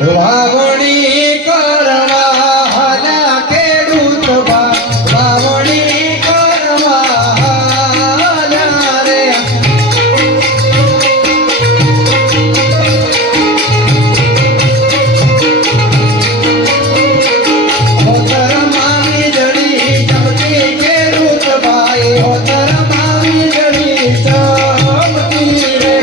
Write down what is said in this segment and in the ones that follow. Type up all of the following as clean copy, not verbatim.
વાવણી કરવા હાલા ખેડૂત વાવણી કરવા હાલા રે હોતર માવી જડી ચમકી ખેડૂત ભાઈ હોતર માવી જડી ચમકી રે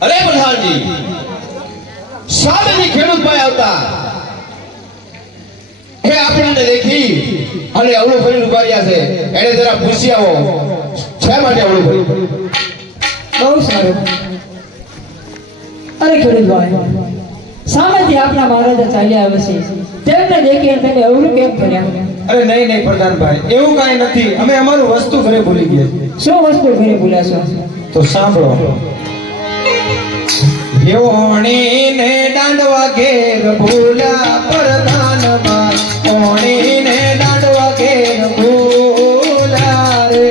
અરે પ્રધાનજી સામેથી ખેડૂત ભાઈ આવતા એ આપણને દેખી અને અવળું ફરી ઉભા રહ્યા છે એને જરા પૂછી આવો શા માટે અવળું ફરી બહુ સારું. અરે ખેડૂત ભાઈ સામેથી આપણા મહારાજા ચાલ્યા આવે છે તેમને દેખીને તમે અવળું કેમ કર્યા? અરે નહીં નહીં પ્રધાનભાઈ એવું કાંઈ નથી અમે અમારું વસ્તુ ઘરે ભૂલી ગયા શું વસ્તુ ઘરે ભૂલ્યા છો? તો સાંભળો યોણીને દાંડવા ઘેર ભૂલા પ્રધાનભાઈ ઓણીને દાંડવા ઘેર ભૂલા રે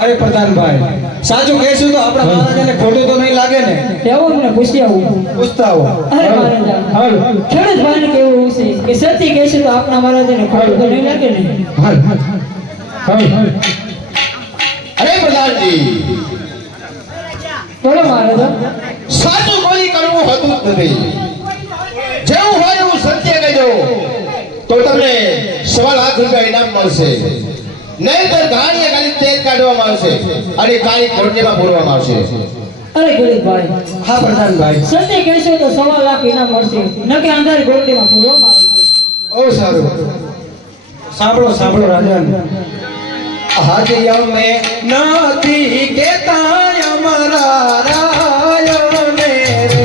અરે પ્રધાનભાઈ સાચું કહેશું તો આપણા મહારાજાને ખોટું તો નહીં લાગે ને? એવું મને પૂછી આવું. પૂછતા આવો. અરે મહારાજા ખેડૂત ભાઈને કેવું છે કે સત્ય કહેશે તો આપણા મહારાજાને ખોટું તો નહીં લાગે ને? અરે પ્રધાનજી બોલો મહારાજા. સાચું કોઈ કરવું હોતું જ નથી. જેવું હોય એવું સત્ય કહેજો તો તમને ₹1.25 ઇનામ મળશે. નહીંતર ગાડીએ ખાલી તેલ કાઢવામાં આવશે અને કાળી કોટડીમાં પૂરવામાં આવશે. અરે ખેડૂત ભાઈ હા પ્રધાનભાઈ સત્ય કહેશો તો ₹1.25 ઇનામ મળશે ન કે અંધારી ગોળડીમાં પૂરવામાં આવશે. બહુ સારું. સાંભળો સાંભળો રાજન આજે અમે નથી કેતા અમારા રાયને રે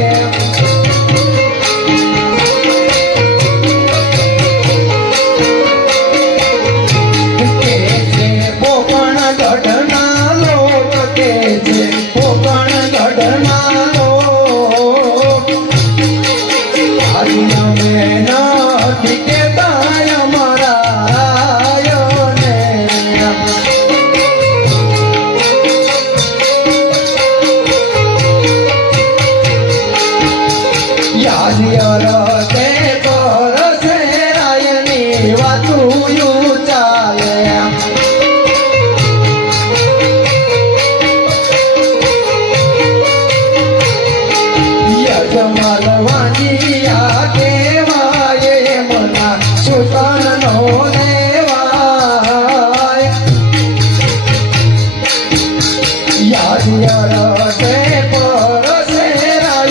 યાદ યાર તે પર સેરા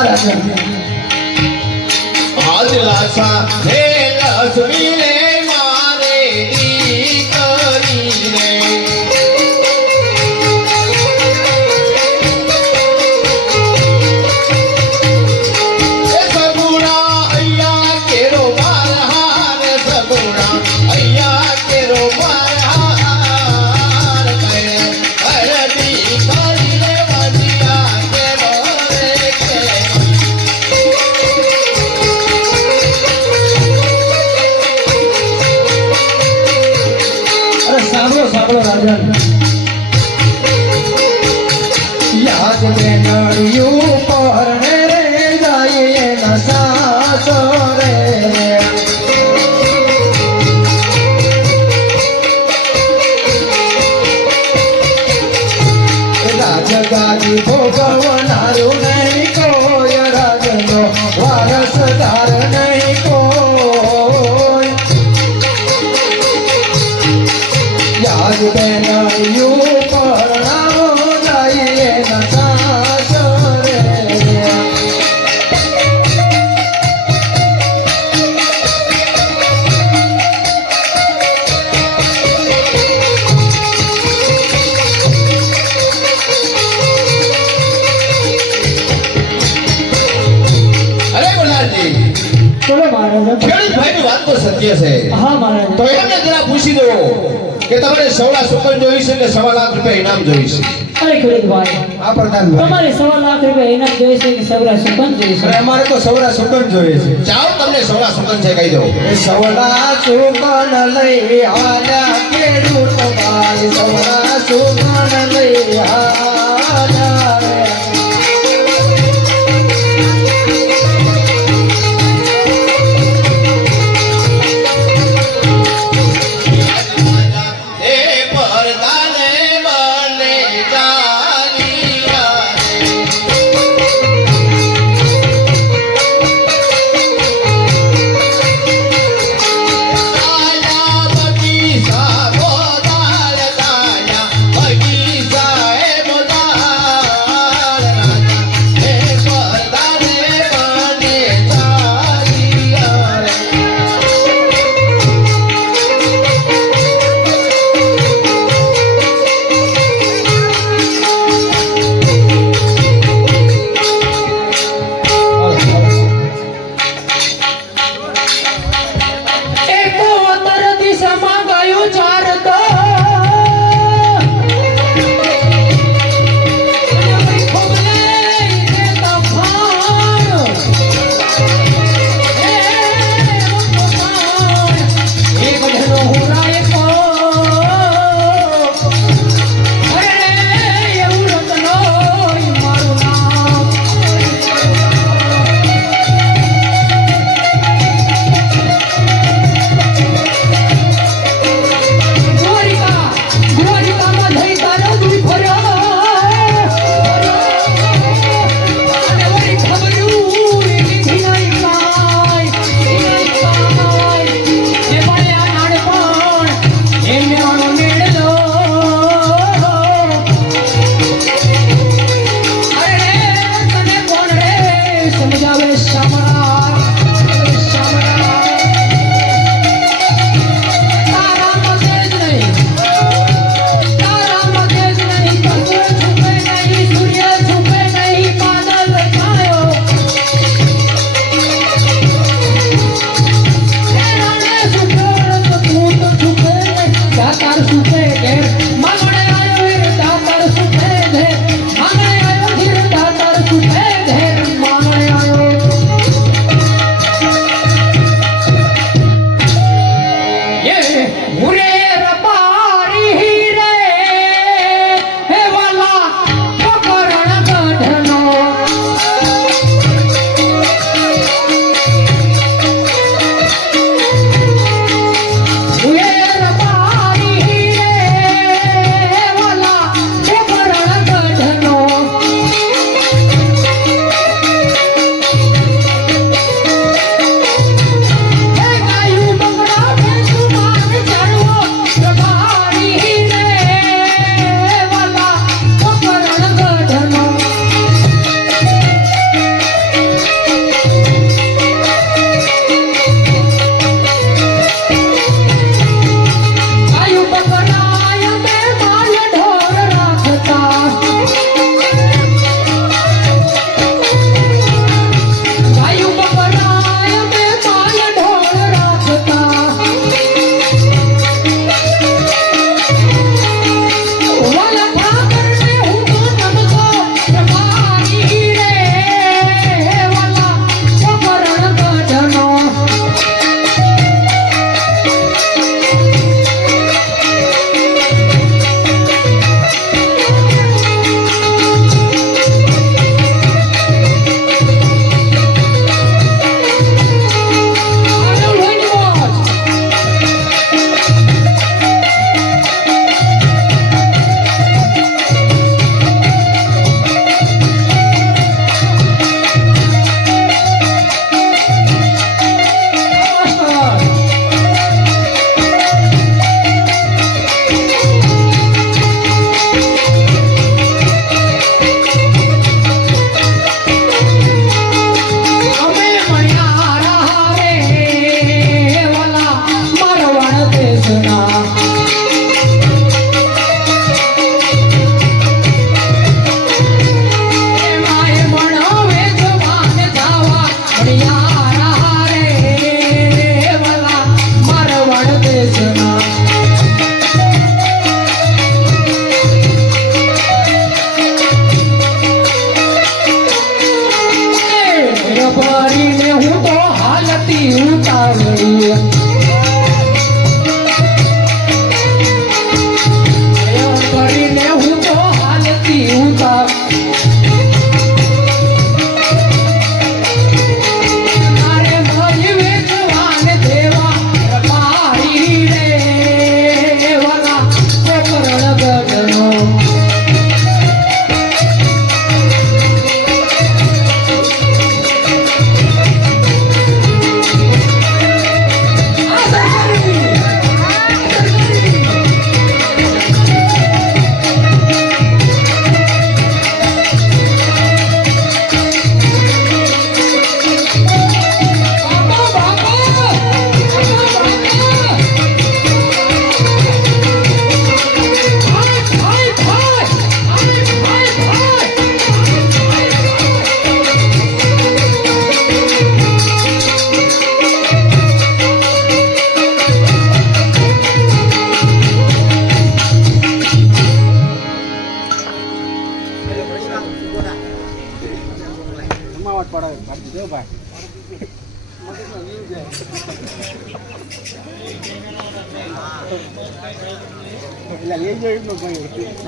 મહારાજા આજ લાસા હે તસવીરે મારે દીકરી રે એ સગુણા અહીંયા કેરો માર હાર સગુણા અહીંયા કેરો માર હાર કહે અરે દીકરી રે વંદિયા કેરો રે કે અરે સાંભળો સાંભળો રાજન યાદ બેનડિયું પરણે રે જાય એના સાસો રે રાજગાદી ભોગવનારું નહીં કોઈ રાજનો વારસદાર નહીં કોઈ યાદ બેનડિયું પરણાવો જાય એના સાસો રે અરે બોલાજી ચલો મહારાજા ખેડૂત ભાઈની વાત તો સત્ય છે હા મહારાજા તો એમને જરા પૂછી દો કે તમારે સવડા સુકન જોઈ છે કે 1.5 લાખ રૂપિયા ઇનામ જોઈ છે અરે ખેડૂતભાઈ આ પ્રધાનભાઈ તમારે 1.5 લાખ રૂપિયા ઇનામ જોઈએ છે કે સૌરા સુકન જોઈએ છે અમારે તો સવડા સુકન જોઈએ છે જાઓ તમને સવડા સુકન છે કહી દો એ સવડા સુકન લઈ આલ્યા ખેડૂત ભાઈ સવડા સુકન લઈ આલ્યા રે. એ પરદાને બને જાલિયા આયા બગીચા ગોદાળ તાયા બગીચા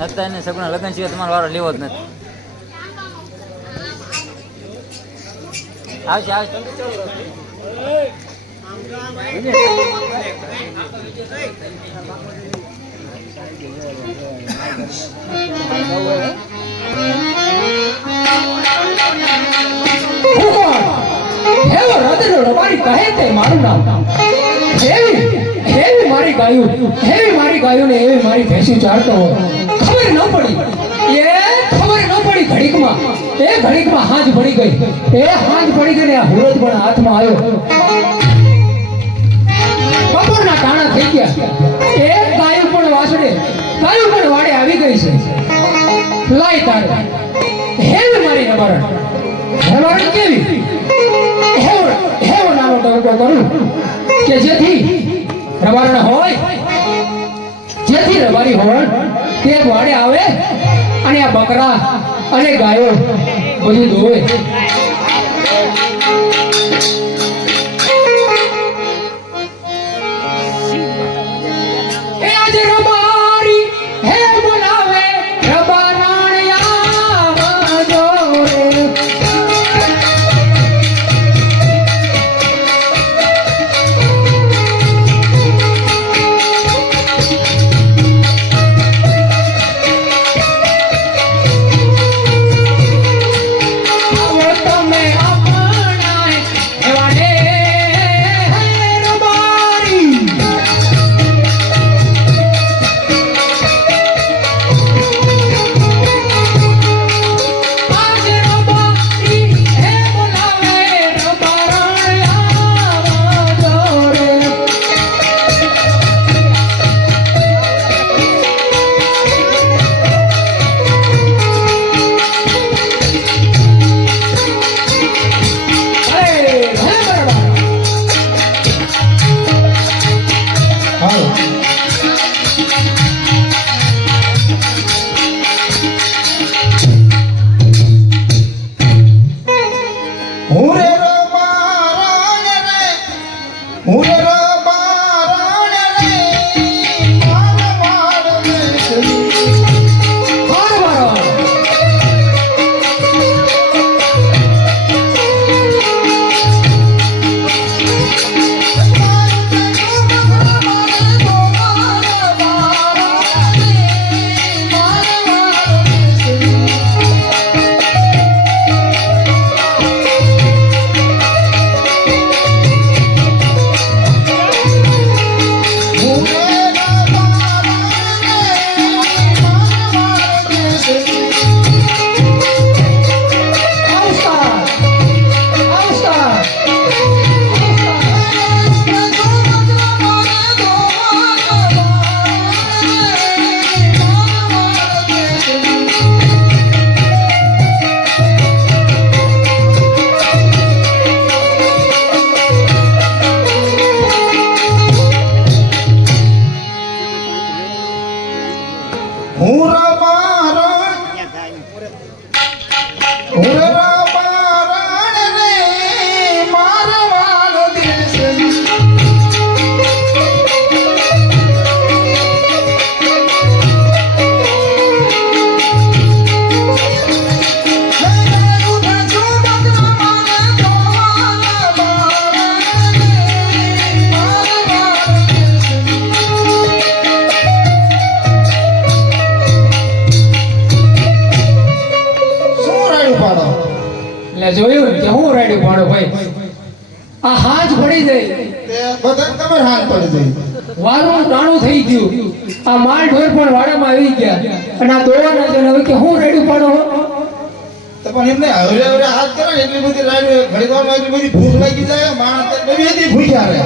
અત્યારે સગુણા લગ્ન સિવાય તમારો વારો લેવો જ નથી. આવશે આવશે. એવો રાધેરો રબારી કહે તે મારું નામ હેવી મારી ગાયું ને એવી મારી ભેંસી ચારતો ખબર ન પડી ઘડીકમાં હાંજ પડી ગઈ ને આ હુરત પણ હાથમાં આવ્યો. બપોરના ટાણા થઈ ગયા. એક ગાયું પણ વાડે આવી ગઈ છે. લાય તારે હેવી મારી રબારણ કેવી હેવો નાનો ટવકો કરું કે જેથી રબારી હોય તે વાડે આવે અને આ બકરા અને ગાયો બધું ધોવે. એ આજે રબારી હે બોલાવે રબારાણિયા વાજો રે. જોયું કે હું રાડ્યું પાડો ભાઈ. આ હાજ પડી જાય બધા ખબર હાથ પડી જાય. વારું ટાણું થઈ ગયું. આ માલ ઢોર પણ વાડામાં આવી ગયા અને આ દોવાના છે હવે કે હું રાડ્યું પાડો તો પણ એમને હવે હાથ કરે એટલી બધી રાડ્યું ઘડીવારમાં એટલી બધી ભૂખ લાગી જાય માણસ બધી એથી ભૂખ્યા રહે.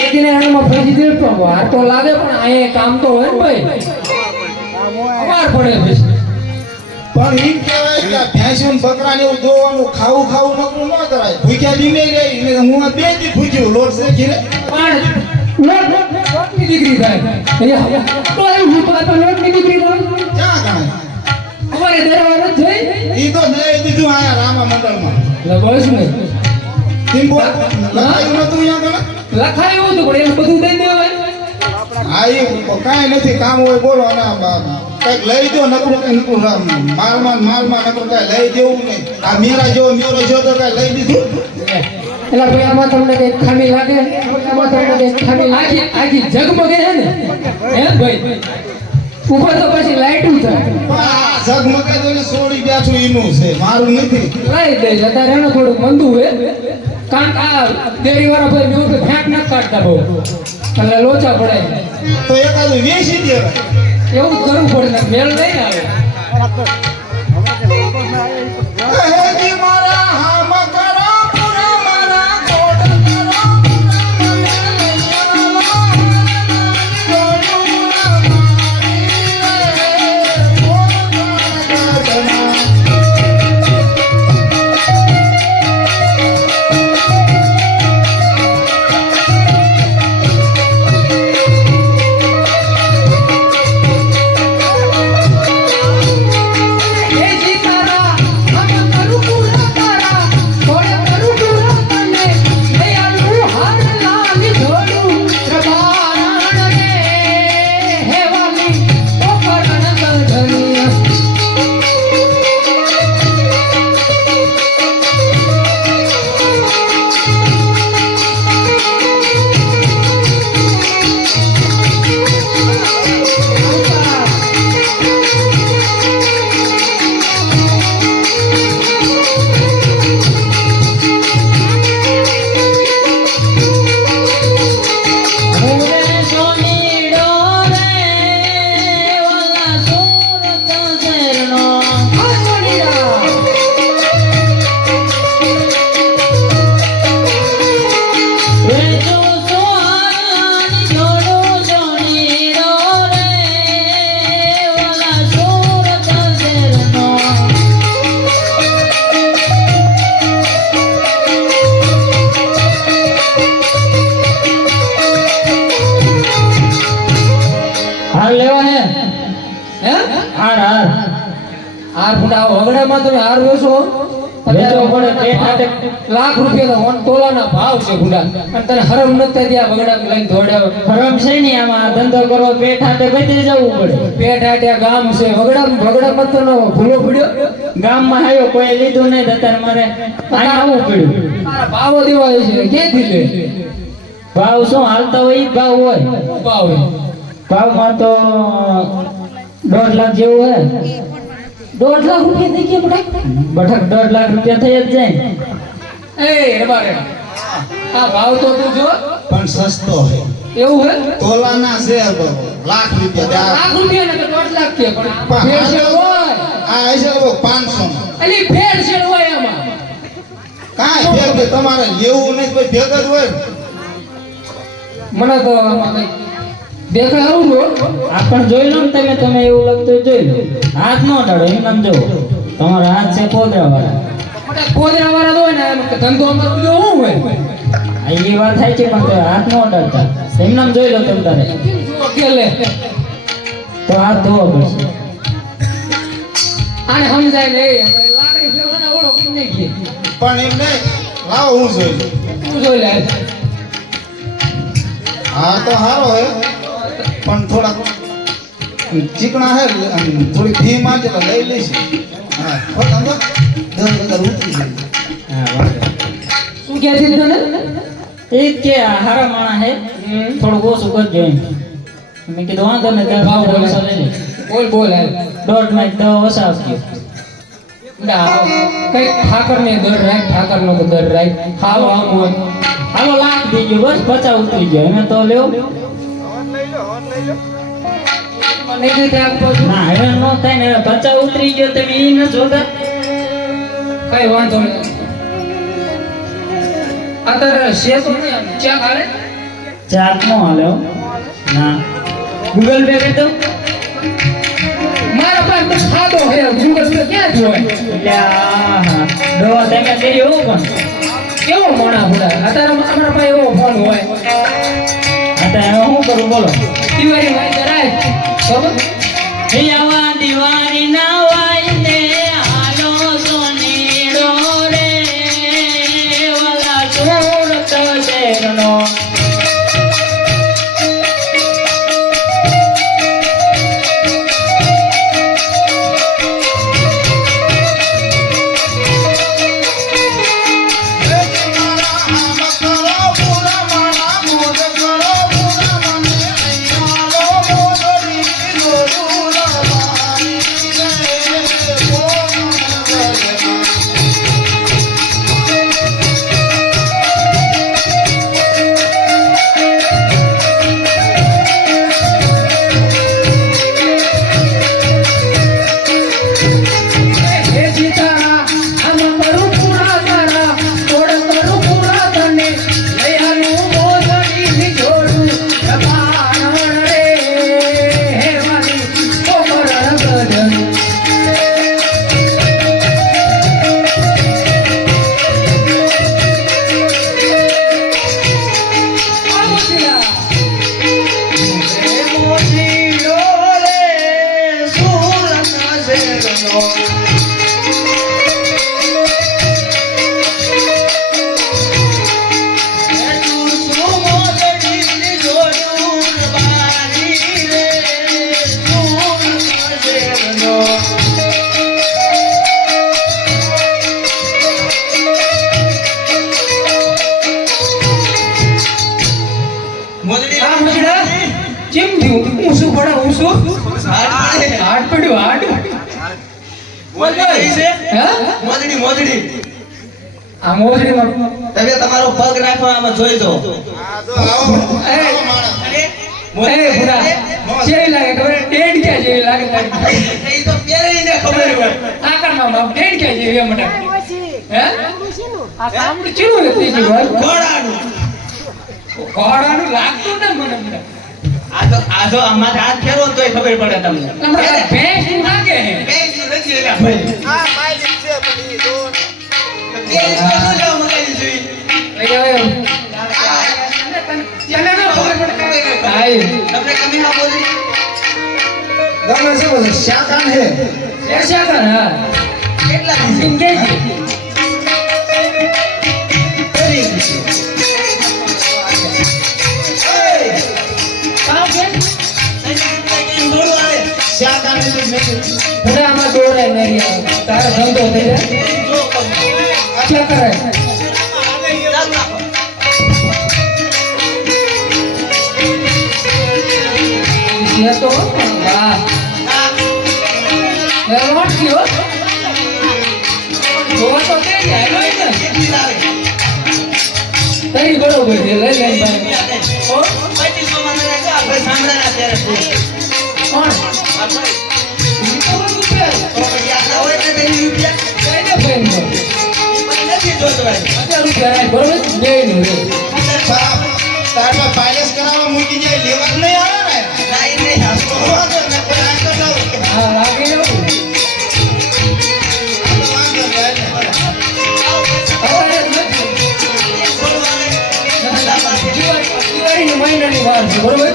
એક દિને એનામાં ફરી દે તો વાર તો લાગે પણ આ કામ તો હોય ને ભાઈ. વાર પડે પછી પણ એમ કહેવાય કે આ ભેંસું બકરાને એવું દોવાનું ખાવું નકરું ન કરાય. ભૂખ્યા બી નહીં રહી એટલે હું આ બે દી ભૂખ્યો લોટ છે ઘીરે પણ લોટની દીકરી થાય તો હું તો લોટની દીકરી થાય ક્યાં ગણાય અમારે દરવાજો જોઈ ઈ તો નહીં દીધું આયા રામા મંડળમાં. એટલે બસ ને તેમ બોલ લખાયું નતું અહીંયા કણે? લખાયું હતું પણ એમ બધું દઈ દેવાય. હા એ કાંઈ નથી કામ હોય બોલો અને કંઈક લઈ દો નકરું માલમાં નકરું કાંઈ લઈ દેવું નહીં. આ મેરા જેવો મેરો જો તો કાંઈ લઈ દીધું. એટલે ભાઈ આમાં તમને કઈ ખામી લાગે? આમાં તમને કઈ ખામી લાગે? આખી જગમગે છે ને હે ભાઈ ઉપર તો પછી લાઈટું થાય. પણ આ ઝગમગે તો એને છોડી બેઠું એનું છે મારું નથી. લઈ દઈશ અત્યારે એનું થોડુંક મંદું હે કારણ કે આ ડેરી વાળા ભાઈ મેં તો ફેંક ના કાઢતા બહુ એટલે લોચા પડે તો એકાદું વેચી દેવાય. એવું જ કરવું પડે ને મેળ નહીં આવે. હેજી મારા હામ કરો પૂરા મારા કોડ કરો એ જીતારા હમ કરું પૂરા તારા થોડે કરું પૂરા તને દયાલુ હાર લાગી જોડું પ્રભારણ રે હે વાલી પોકરણ ગઢનિયા. હાર લેવા હે હે હાર હાર હાર ફૂટા વગડામાં તમે હાર વેચો વેચો પડે લાખ રૂપિયા તો તોલાના ભાવ છે ફૂટા અને તને હરમ નથી ત્યાં વગડા લઈને દોડાવે. હરમ છે ને આમાં ધંધો કરો પેટ હાથે બધી જવું પડે. પેટ હાટ્યા ગામ છે વગડામાં તો ભૂલો પડ્યો. ગામમાં આવ્યો કોઈ લીધું નહીં તો અત્યારે મારે અહીંયા આવવું પડ્યું. તારા ભાવો દેવાય છે ક્યાંથી લે? ભાવ શું હાલતા હોય ઈ જ ભાવ હોય. ભાવ ભાવમાં તો 1.5 લાખ જેવું હે. 1.5 લાખ રૂપિયા થઈ ગયા બઠક 1.5 લાખ રૂપિયા થઈ જ જાય ને. એ રબારે આ ભાવ તો તું જો પણ સસ્તો છે એવું હે તોલાના છે તો લાખ રૂપિયા લાખ રૂપિયા ને તો 1.5 લાખ કે પણ પણ ફેરસેળ હોય આ હશે 500 અલી ફેરસેળ હોય આમાં. કાંઈ ફેર કે તમારે લેવું નહીં કોઈ ભેગ જ હોય ને. મને તો આમાં કઈ દેખાય આવું નો આ પણ જોઈ લો ને તમે એવું લાગતું હોય જોઈ લો. હાથ નો અડાડો એમ નામ જો તમારો હાથ છે પોદરા વાળા. મોટા કોદરા વાળા હોય ને એમ કે ધંધો અમારો બીજો શું હોય આ એ વાત થાય છે પણ તો હાથ નો અડાડતા એમ નામ જોઈ લો તમે તારે જો કેલે તો હાથ ધોવો પડશે. આને સમજાય ને એ હમણાં લાકડી ફેરવાના ઓળો નહીં કે પણ એમ નહીં લાવો હું જોઈ લઉં. તું જોઈ લે હા તો સારો હે પણ થોડા ચીકણા હે થોડી ફી માંગે તો લઈ લઈશ. હા પણ સમજો 10,000 ઉતરી જાય. હા વાંધો. શું કહેતી હતી તને? એ જ કે આ હારા માણા હે થોડું ઓછું કરજો એમ. મેં કીધું વાંધો ને ત્યાં ભાવ બોલ ઓછો લઈ લે. બોલ હાલ 1.5 લાખ તો ઓછા આપજો. કઈ ઠાકર ને દર રાખ ઠાકર નો તો દર રાખ ખાવ આમ હોય હાલો લાખ દીજો બસ 50 ઉતરી ગયો એને તો લેવો મને જે ત્યાં આપો છો. ના હવે નો થાય ને 50 ઉતરી ગયો તમે ઈ ન જોતા. કઈ વાંધો નહીં અત્યારે શેષ નહીં ચા ખાલે ચાટ નો હાલો ના ગૂગલ પે કરી દઉં. મારા પાસે તો ખાધો હે ગૂગલ પે ક્યાં જોય એટલે હા દવા તમે કરી એવું પણ કેવો મોણા ભૂડા અત્યારે અમારા પાસે એવો ફોન હોય અત્યારે હવે શું કરું બોલો. દિવાળી વાય કરાય ખબર હે આવા દિવાળી ના વાય ને હાલો સોની હાડ પડ્યું હાડ મોજડી છે હે મોજડી આ મોજડીમાં તમે તમારો પગ નાખો આમાં જોઈ દો એ ભૂરા જેવી લાગે ખબર ડેડક્યા જેવી લાગે એ તો પહેરીને ખબર હોય આકારમાં માપ ડેડક્યા જેવી એમ મને હે આ કામડું ચીનું નથી જી ભાઈ ઘોડાનું ઘોડાનું લાગતું ને મને આ જો આમાં હાથ ફેરવો તોય ખબર પડે તમને હમણાં ભેંસ નું લાગે બેંકી નથી એલા ભાઈ બેંકી તો જો મગાવી જોઈ તમને કમી ના બોલી તમે શું બોલો શાકાન હે કેટલા દિવસે શાકાન હે તારા ધંધો થઈ જાય કરે તો વાહ રોટ કયો જોવા તો કે જાય ને તરી બરોબર છે લઈ લઈ ભાઈ ઓ કોણ તારમાં પાયસ કરાવવા મૂકી જાય લેવા જ નહીં આવે ને હા લાગે એવું દિવાળીની મહિનાની વાર છે બરોબર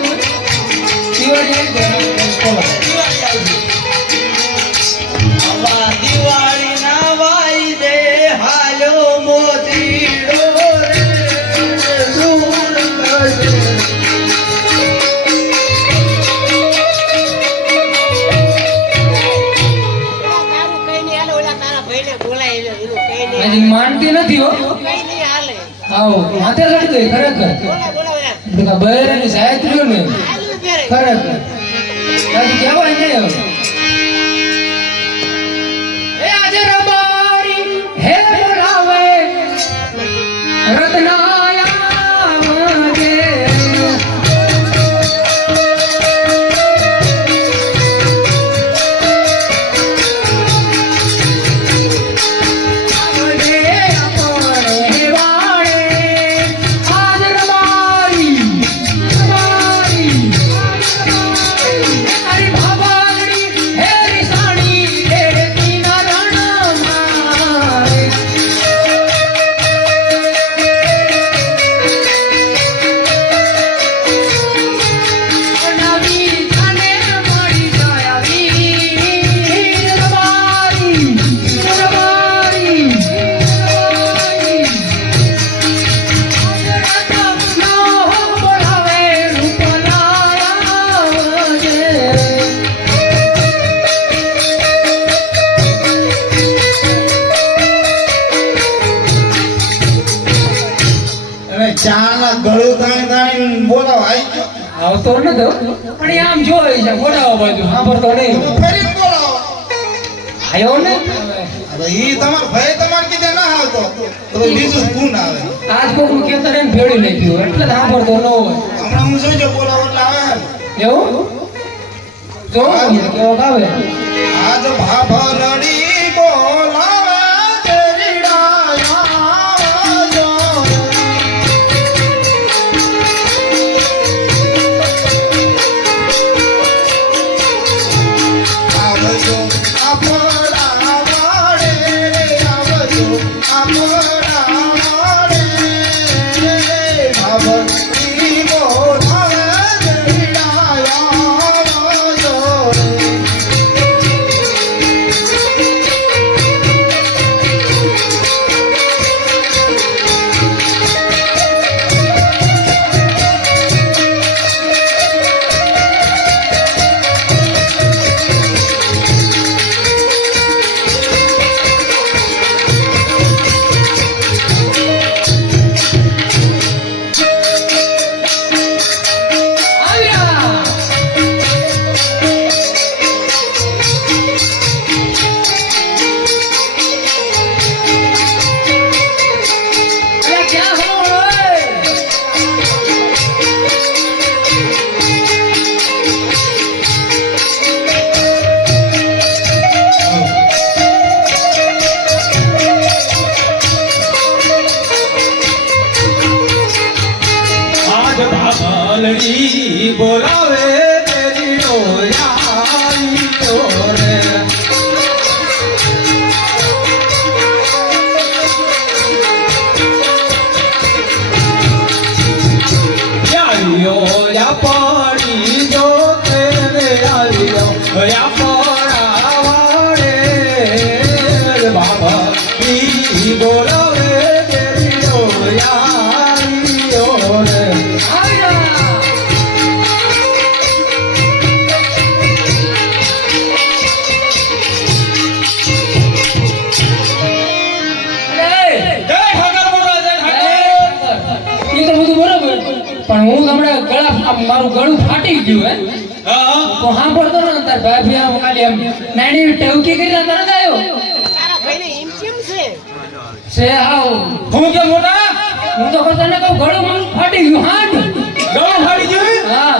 દિવાળી આવી જાય દિવાળી ના વાઈ દે હાલો મોતીડો રે સુર કરશે હજી માનતી નથી હો આવો માથે ચડી ગઈ ખરેખર બહેરાની સાહેબ રહ્યો ને ખરેખર હજી કહેવાય નહીં હવે એ આજે રબારી હે બોલાવે રત્નાયા વાગે ચાના ગળું તાણી તાણી બોલાવ આવી ગયો આવતો નતો પણ એ આમ જોઈ છે બોલાવો બાજુ સાંભળતો નહીં ફરી બોલાવો આયો ને હવે ઈ તમાર ભાઈ તમાર કીધે ના આવતો તો બીજું કોણ આવે આજ કોક નું ખેતર એને ભેળી નાખ્યું એટલે જ સાંભળતો ન હોય હમણાં હું જોઈજો બોલાવો એટલે આવે એવું જો કેવો ગાવે આજ ભાભરડી બોલાવે તેરી ડાયા જો આવજો આપણા વાડે આવજો આપણા વાડે ભાભરડી બોલાવે તેરી ડાયા જો આમ મારું ગળું ફાટી ગયું હે હા તો સાંભળતો ને તાર ભાભી આમ ખાલી આમ નાની એવી ટવકી કરી તરત આવ્યો છે આવ હું કે મોટા હું તો તને કહું ગળું મારું ફાટી ગયું હાટ ગળું ફાડી ગયું હા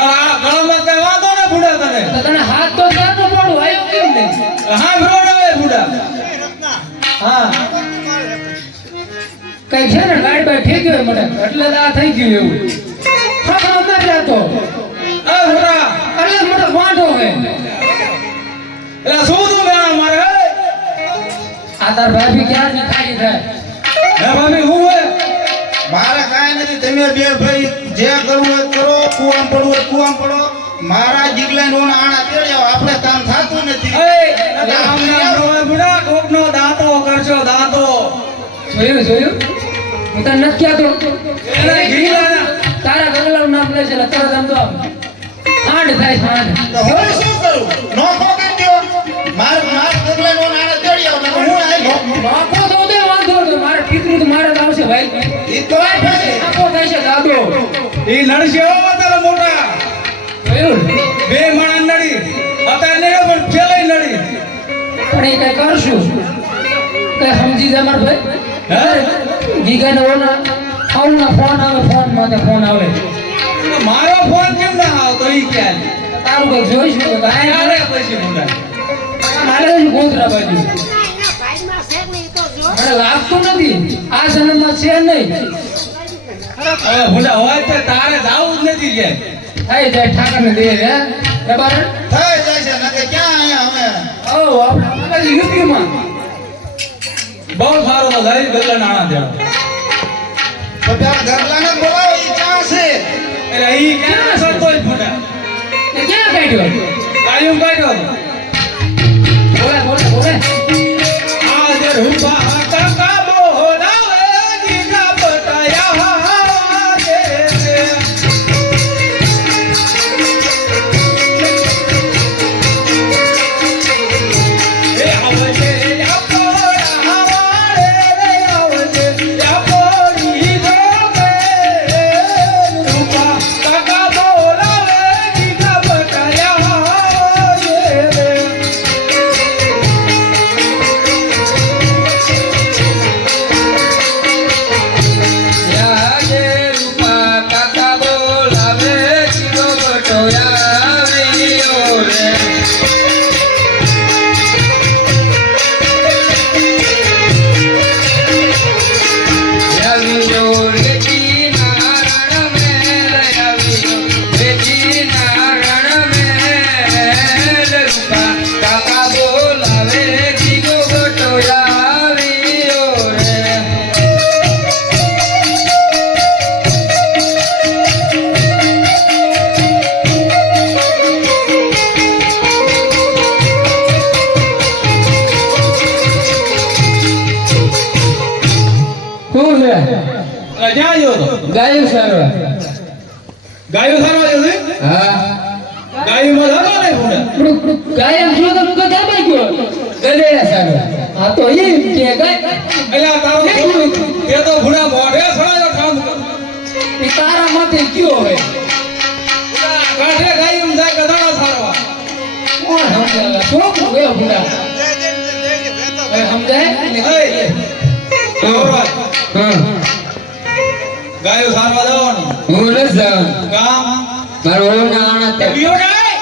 આ ગળામાં કઈ વાંધો ને બુડા તને તો તને હાથ તો ક્યાં તો પડું આવ્યો કેમ નહીં હા બ્રો ને બુડા હા કઈ છે ને ગાડી બાય ઠેક્યો હોય મને એટલે જ આ થઈ ગયું એવું ખાખરો ના જાતો એ બુડા અરે મને વાંઢો હે એટલે શું તું બેણા મારે આ તાર ભાભી ક્યાં ની ખાલી થાય હે ભાભી હું હે મારે કાંઈ નથી તમે બે ભાઈ જે કરવું હોય કરો કુવામ પડવું હોય કુવામ પડો મારા જીગલા નો આણા તેડ્યા આપણે કામ થાતું નથી બુડા કોકનો દાંતો કરશો દાંતો જોયું હું તને નથી કહેતો એને ગીલા તારા ગગલાનું નામ લે છે એટલે તરત આમ તો આમ ખાંડ થાય ખાંડ તો હું શું કરું નો ખોકી દ્યો માર જીગલા નો આણા તેડ્યા ને હું આવી નાખો તો દે વાંધો નહીં. મારે ઠીકરું તો મારે જ આવશે ભાઈ ઈ તો આ પછી નાખો થાય છે દાદો ઈ લડશે હો તારા મોટા જોયું બે માણસ લડી અત્યારે લડ્યો પણ ફેલાઈ લડી પણ એ કઈ કરશું કઈ સમજી જા માર ભાઈ હે ગીગાને ઓના ફોન આવે ફોન માથે ફોન આવે મારો ફોન કેમ ના આવતો ઈ ક્યાં તારું કઈ જોઈશું તો કાંઈ ક્યારે પછી મોટા મારે જ ગોધરા બાજુ મને લાગતું નથી આ જન્મમાં છે નહીં હવે મોટા હોય તો તારે જાવું જ નથી કે થઈ જાય ઠાકરને દે હે બરાબર થઈ જાય છે નકે ક્યાં આયા અમે ઓ આપણે યુપીમાં બહુ સારો તો લઈ ગલ્લા નાણા દેવા તો પેલા ગરલાને બોલાવો ઈ ક્યાં છે એટલે ઈ ક્યાં સંતોષ મોટા એ ક્યાં કાઢ્યો કાયું કાઢ્યો બોલે આજે રૂપા કાકા બોલાવે જીગા બતાયા દે એ આવજે આપોડા હવારે આવજે આપોડી જોગે રૂપા કાકા બોલાવે જીગા બતાયા દે યાજે રૂપા કાકા બોલાવે ચીરો બટોયા આવ્યો રે આવ્યો રે જી નારણ મેલ આવ્યો રે જી નારણ મેલ રૂપા કાકા બોલાવે ચીરો બટોયા આવ્યો રે શું છે ક્યાં ગયો તો ગાયું સારવા ગાયો સારવા જશે હા ગાયો માં જતો ને પૂરા ગાયમ જો તો મુકા દાબાઈ ગયો ગલેડા સારવા હા તો એ કે ગાય એલા તારો તે તો ભૂડા મોઢે સળાયો કામ એ તારા માથે કયો હવે કાઠે ગાયો જાય ગધાડા સારવા કોણ સમજાવે છોકરો ગયો ભૂડા એ સમજાય એ ગૌરવ હા ગાયો સારવા જવાનું હું ન જાઉં કામ મારો ઓના આણા તે બીઓ જાય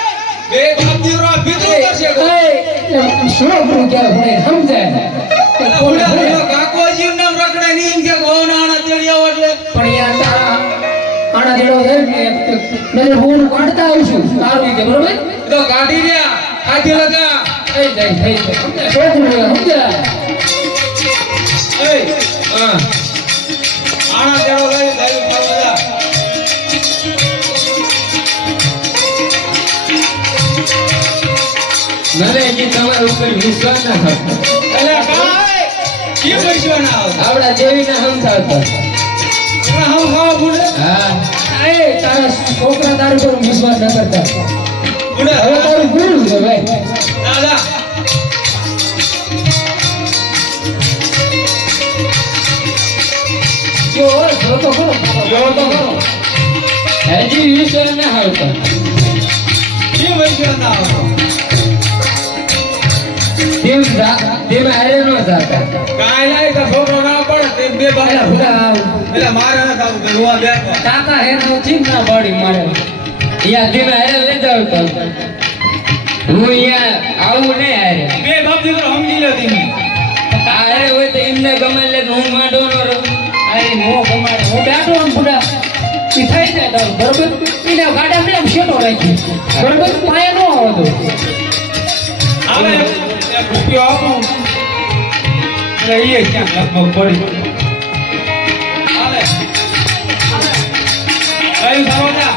બે બાપ દીકરો ભીતરો કરશે છોકરો ક્યાં ભણે સમજાય એલા ભૂડા ભૂડા કાકો જીવ નામ રખડે ની એમ કે ગોનાણા તેડિયા એટલે પણ યાર તારા આણા જેડો છે ને મેં ફોન કાઢતા આવીશું તારું કે બરોબર તો કાઢી રહ્યા આથી લગા થઈ જાય છોકરું સમજાય એ હા આણા તેડો ગઈ ગાયો સારવા જા મને હજી તમારા ઉપર વિશ્વાસ ના થતો એલા કાય કેમ વિશ્વાસ ના આવે આપડા જેવી ના સમજાવતા હમ ખાવા ભૂલે હા એ તારા છોકરા તારા ઉપર વિશ્વાસ ન કરતા ભૂલે હવે તારું ભૂલ છે ભાઈ દાદા જો હોય જો તો ખરો જો તો ખરો. હજી વિશ્વાસ ના આવતો ઈ વૈશ્ય ના આવતો. તેમ હારે ન જાતા કાંઈ લાય તો છોકરો ના પડે તે બે પેલા બાર ભૂલા એટલે મારે ન થતું કે રોવા બેઠો. કાકા હે તો ચીમ ના પડી મારે યા ધીમે હારે લઈ જાવ તો હું યા આવું નહીં હારે બે બાપ દીકરો સમજી લો તમે. હારે હોય તો એમને ગમે લે તો હું માંડો ન રહું આ નો ગમાડે હું બેઠો આમ ભૂડા ઈ થઈ જાય તારું બરોબર એને ગાડા મેં આમ શેટો રાખી બરોબર પાયે ન આવતો આવે એક રૂપિયો આપું એટલે ઈ ક્યાંક લગભગ પડી હાલે કઈ સરોજા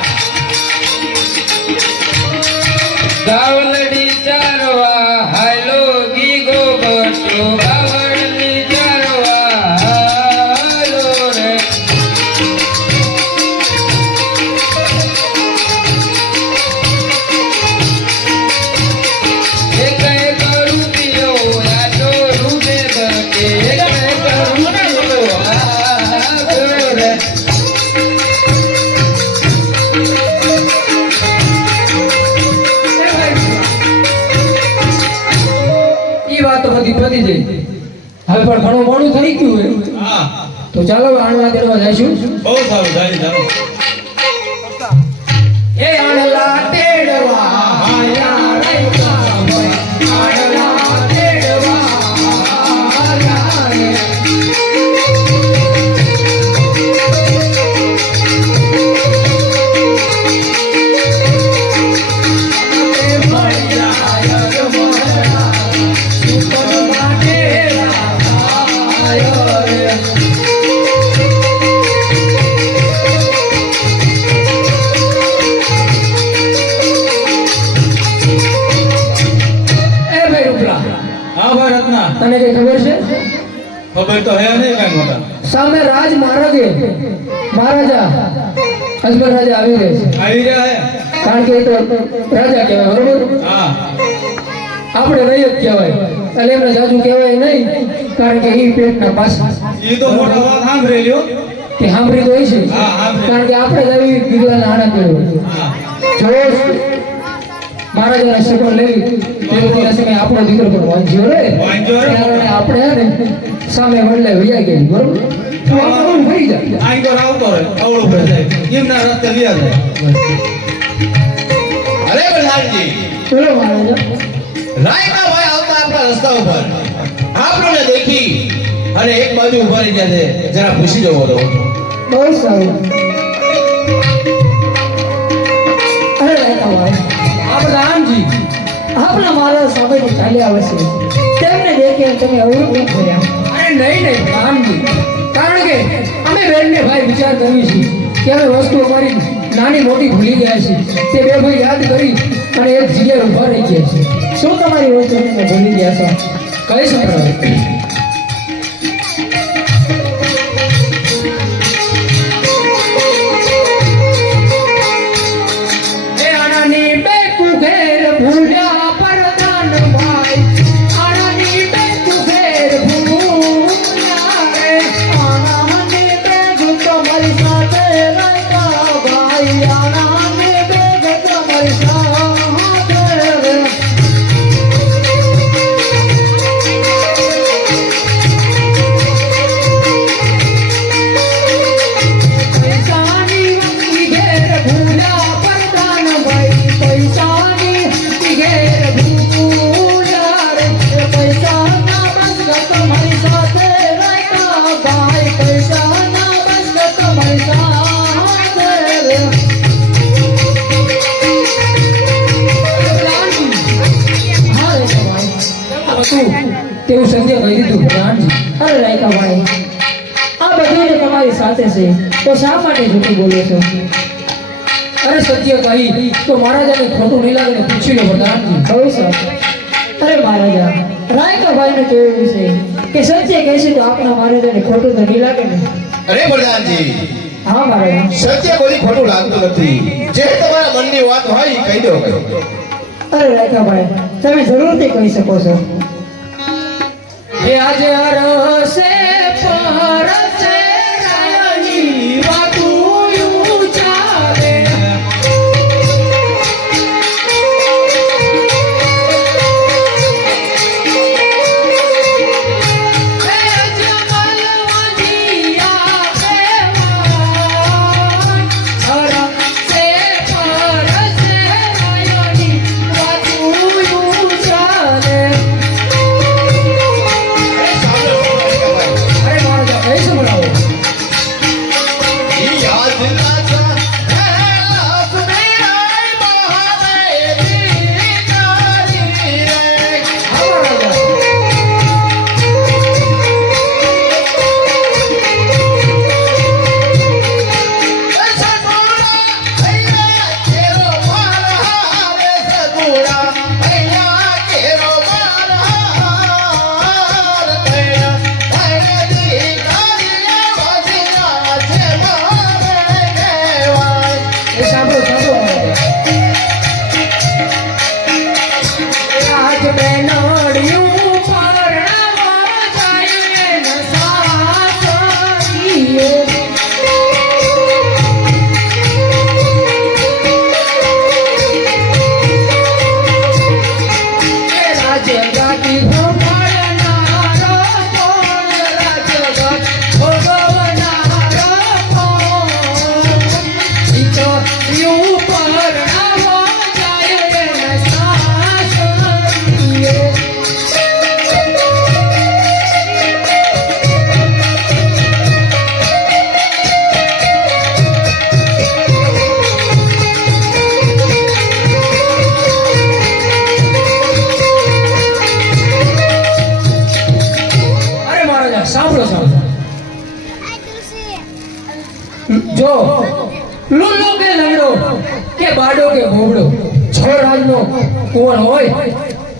ગાવલડી ચારવા હાલો ગીગો બટો ગાવલડી ચારવા હાલો રે એક એક રૂપિયો આજો રૂબે બકે એક એક રૂપિયો હાલો રે ઈ વાત તો બધી પતી ગઈ હવે પણ ઘણું મોડું થઈ ગયું હોય હા તો ચાલો આણવા તેડવા જઈશું બહુ સારું સારી ચાલો એ આણલા તેડવા આયા રે કામય આણલા તેડવા આયા રે હા ભાઈ રત્ના તને કઈ ખબર છે ખબર તો હે નહીં કઈ મોટા સામે રાજ મહારાજે મહારાજા અજમેર રાજા આવી ગયે છે આવી રહ્યા હે કારણ કે એ તો રાજા કહેવાય બરોબર હા આપણે નહીં જ કહેવાય એટલે એમને જાજુ કહેવાય નહીં કારણ કે એ પેટના પાછા ઈ તો મોટા વાત સાંભળી લ્યો તે સાંભળી તો હોય છે હા, સાંભળી. કારણ કે આપણે જ આવી વિગલાના આનંદ કર્યો હા જો મહારાજાના શબ્દ લઈ તેના સમય આપણો દીકરો પણ વાંચ્યો રે વાંચ્યો રે. ત્યારે આપણે હે ને સામે વડલે વૈયા ગઈ બરોબર તું આપણું ફરી જાય આઈ તો આવતો રહે અવળું ભરી જાય એમના રસ્તે વ્યા જાય અરે પ્રધાનજી ચલો મહારાજા રાયકા ભાઈ આવતા આપણા રસ્તા ઉપર આપણને દેખી અને એક બાજુ ઉભા રહી ગયા છે જરા પૂછી જવો તો બહુ સારું અરે રાયકા ભાઈ આપણા રામજી આપણા મહારાજ સામે ચાલી આવે છે તેમને દેખે તમે અવળું કેમ કર્યા અરે નહીં રામજી કારણ કે અમે બેનને ભાઈ વિચાર કરીએ છીએ કે અમે વસ્તુ અમારી નાની મોટી ભૂલી ગયા છે તે બે ભાઈ યાદ કરી અને એક જગ્યાએ ઊભા રહી ગયા છે શું તમારી વસ્તુ તમે ભૂલી ગયા છો કઈ સંભળાવે એ આનાની બેકુ ઘેર ભૂલ્યા પરદાન ભાઈ આનાની બેકુ ઘેર ભૂલ્યા રે આનાની બેકુ તમારી સાથે રહેતા ભાઈ આનાની બેકુ તમારી સાથે રે પૈસાની વંકી ઘેર ભૂલ્યા પરદાન ભાઈ પૈસાની ઘેર ભૂલ્યા રે પૈસાના બંધ તમારી સાથે રહેતા ભાઈ પૈસાના બંધ તમારી સાથે રે હા રે ભાઈ તેવું સંધ્યા કહી દીધું પ્રાણજી અરે રાયકા ભાઈ આ બધું તો તમારી સાથે છે તો શા માટે જૂઠું બોલો છો અરે સત્ય કહી તો મહારાજાને ખોટું નહીં લાગે ને પૂછી લો પ્રધાનજી કહું સર અરે મહારાજા રાયકા ભાઈને તો એવું છે કે સત્ય કહેશે તો આપણા મહારાજાને ખોટું તો નહીં લાગે ને અરે પ્રધાનજી હા મહારાજા સત્ય કોઈ ખોટું લાગતું નથી જે તમારા મનની વાત હોય એ કહી દો અરે રાયકા ભાઈ તમે જરૂરથી કહી શકો છો એ આજે હરસે પરસે રાયની વાતું ચાલે પૂરા અહીંયા કેરો મારા ધરતી કાળીએ વાજ્યા છે મારે કહેવાય. એ સાંભળો રાજ બેનડિયું પરણાવા જાય ન સાસરીએ. રાજગાદી ભોગવનારો કોણ? રાજગાદ ભોગવનારો કોણ? ઈ તો યુ પરણાવા જાય ન સાસરીએ. અરે મહારાજા સાંભળો સાંભળો. જો લુલ્લો કે લંગડો કે બાડો કે ભોગડો જો રાજનો કુંવર હોય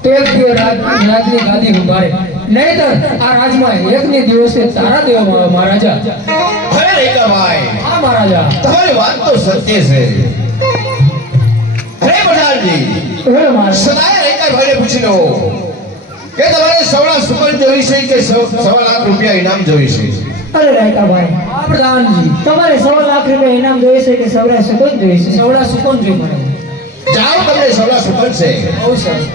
તો એક દિવસ રાજની ગાદી ઉભારે, નહીતર આ રાજમાં એકને દિવસે તારા દેવામાં આવે મહારાજા. અરે રેખાભાઈ, હા મહારાજા. તમારી વાત તો સત્ય છે. અરે પ્રધાનજી, હે મહારાજા. સદાય રેખાભાઈને પૂછી લો કે તમારે સવડા સુપર જોઈ છે કે 1.25 લાખ રૂપિયા ઇનામ જોઈ છે? અરે રાયકાભાઈ, હા પ્રધાનજી. તમારે 100 લાખ રૂપિયા ઇનામ જોઈએ છે કે સવડા સુકન જોઈએ છે? સવડા સુકોન જોઈ મને. જાઓ, તમને સવડા સુપર છે. બહુ સરસ.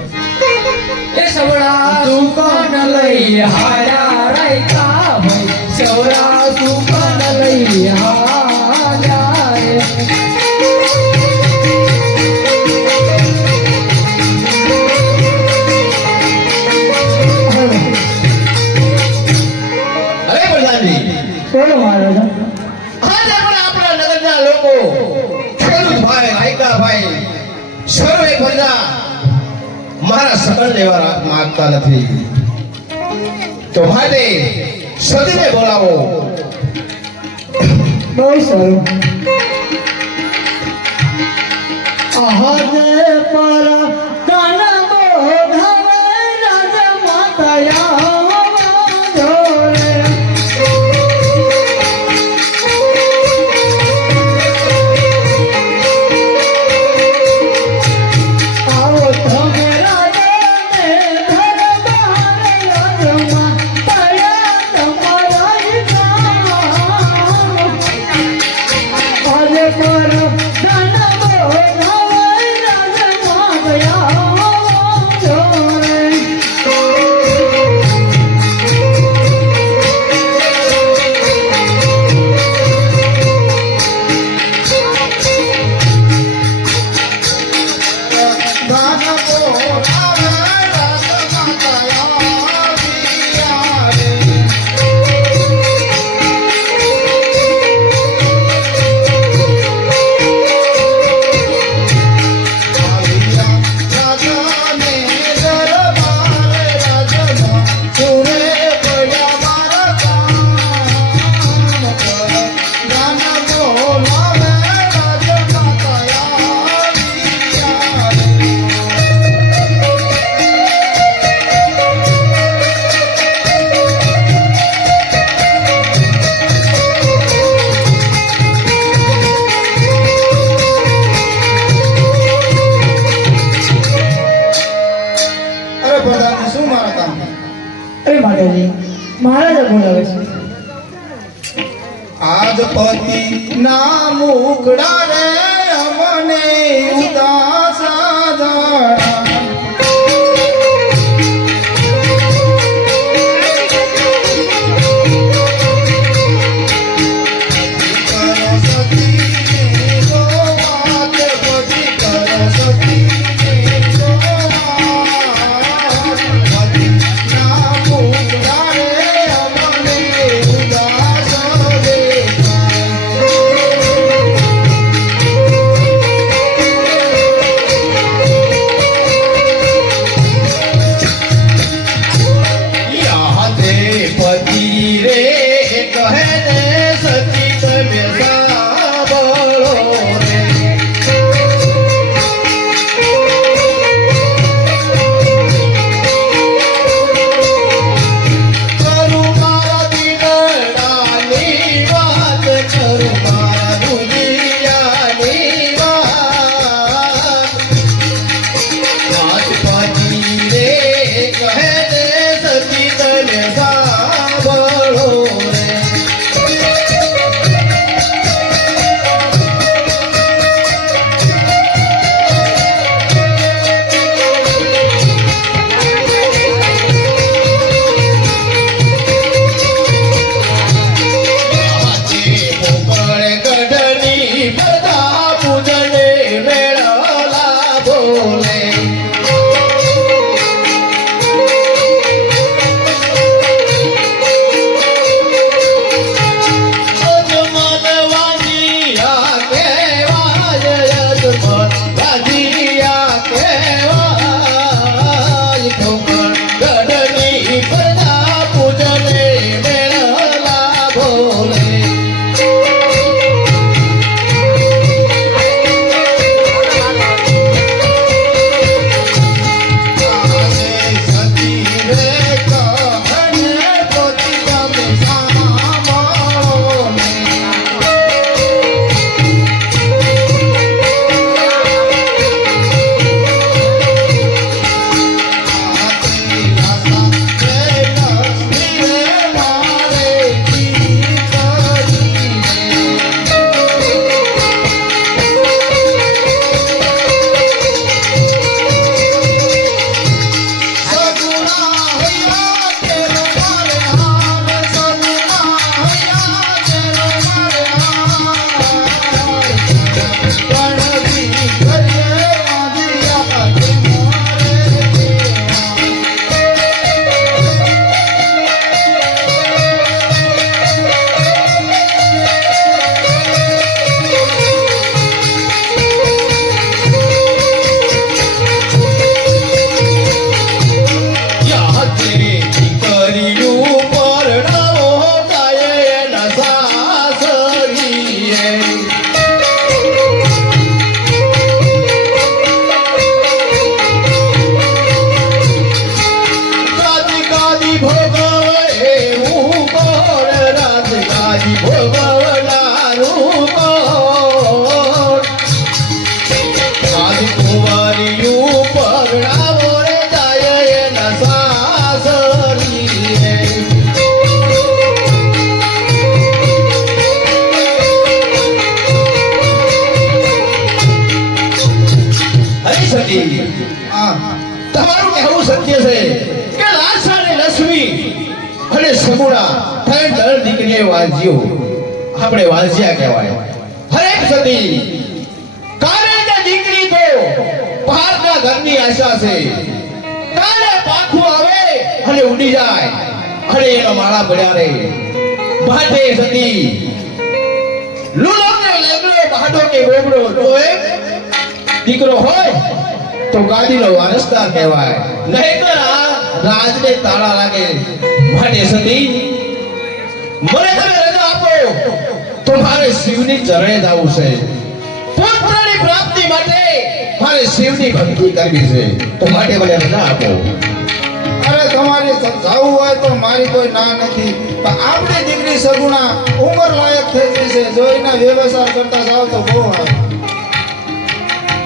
એ સવડા સુકોન લઈ હાયા રાયકાભાઈ, સવડા સુકોન લઈ હાયા રે. અરે પ્રધાનજી, બોલો મહારાજા. આજે પણ આપણા નગરના લોકો ખેડૂત ભાઈ, રાયકા ભાઈ સર્વે પ્રજા મારા સગન લેવા માંગતા નથી. તો માટે સદીને બોલાવો. બહુ સારું. આહાજે પર તન બોધાવે રાજ માતયા જોરે. આવો તમે રાજાને દરબાર રાજમાં તયા તમારા ગામ. આજે પર ધન બોધાવે રાજમાં ગયા જોરે. અરે પ્રધાનજી, શું મારા કામ? અરે માતાજી, મહારાજા બોલાવે છે. આજ પતિ ના મુકડા રે અમને ઉદાસ જાણા. તમારું કહેવું સત્ય છે કે લાસા અને લક્ષ્મી અને સગુણા ત્રણ ત્રણ દીકરીએ વાંચ્યો આપણે વાંચ્યા કહેવાય હરેક સતી કારણ કે દીકરી તો પહાડના ઘરની આશા છે કાલે પાખું આવે અને ઉડી જાય અને એનો માળા પડ્યા રહે માટે સતી લુલો કે લેગડો બહાડો કે ગોબડો તો એક દીકરો હોય તો ગાદીનો વારસદાર કહેવાય નહીંતર આ રાજને તાળા લાગે માટે સતી મને તમે રજા આપો તો મારે શિવની ચરણે જવું છે પુત્રની પ્રાપ્તિ માટે મારે શિવની ભક્તિ કરવી છે તો માટે મને રજા આપો અરે તમારે સમજાવવું હોય તો મારી કોઈ ના નથી પણ આપણી દીકરી સગુણા ઉંમર લાયક થઈ ગઈ છે જો એના વ્યવસાય કરતા જાવ તો બહુ આવે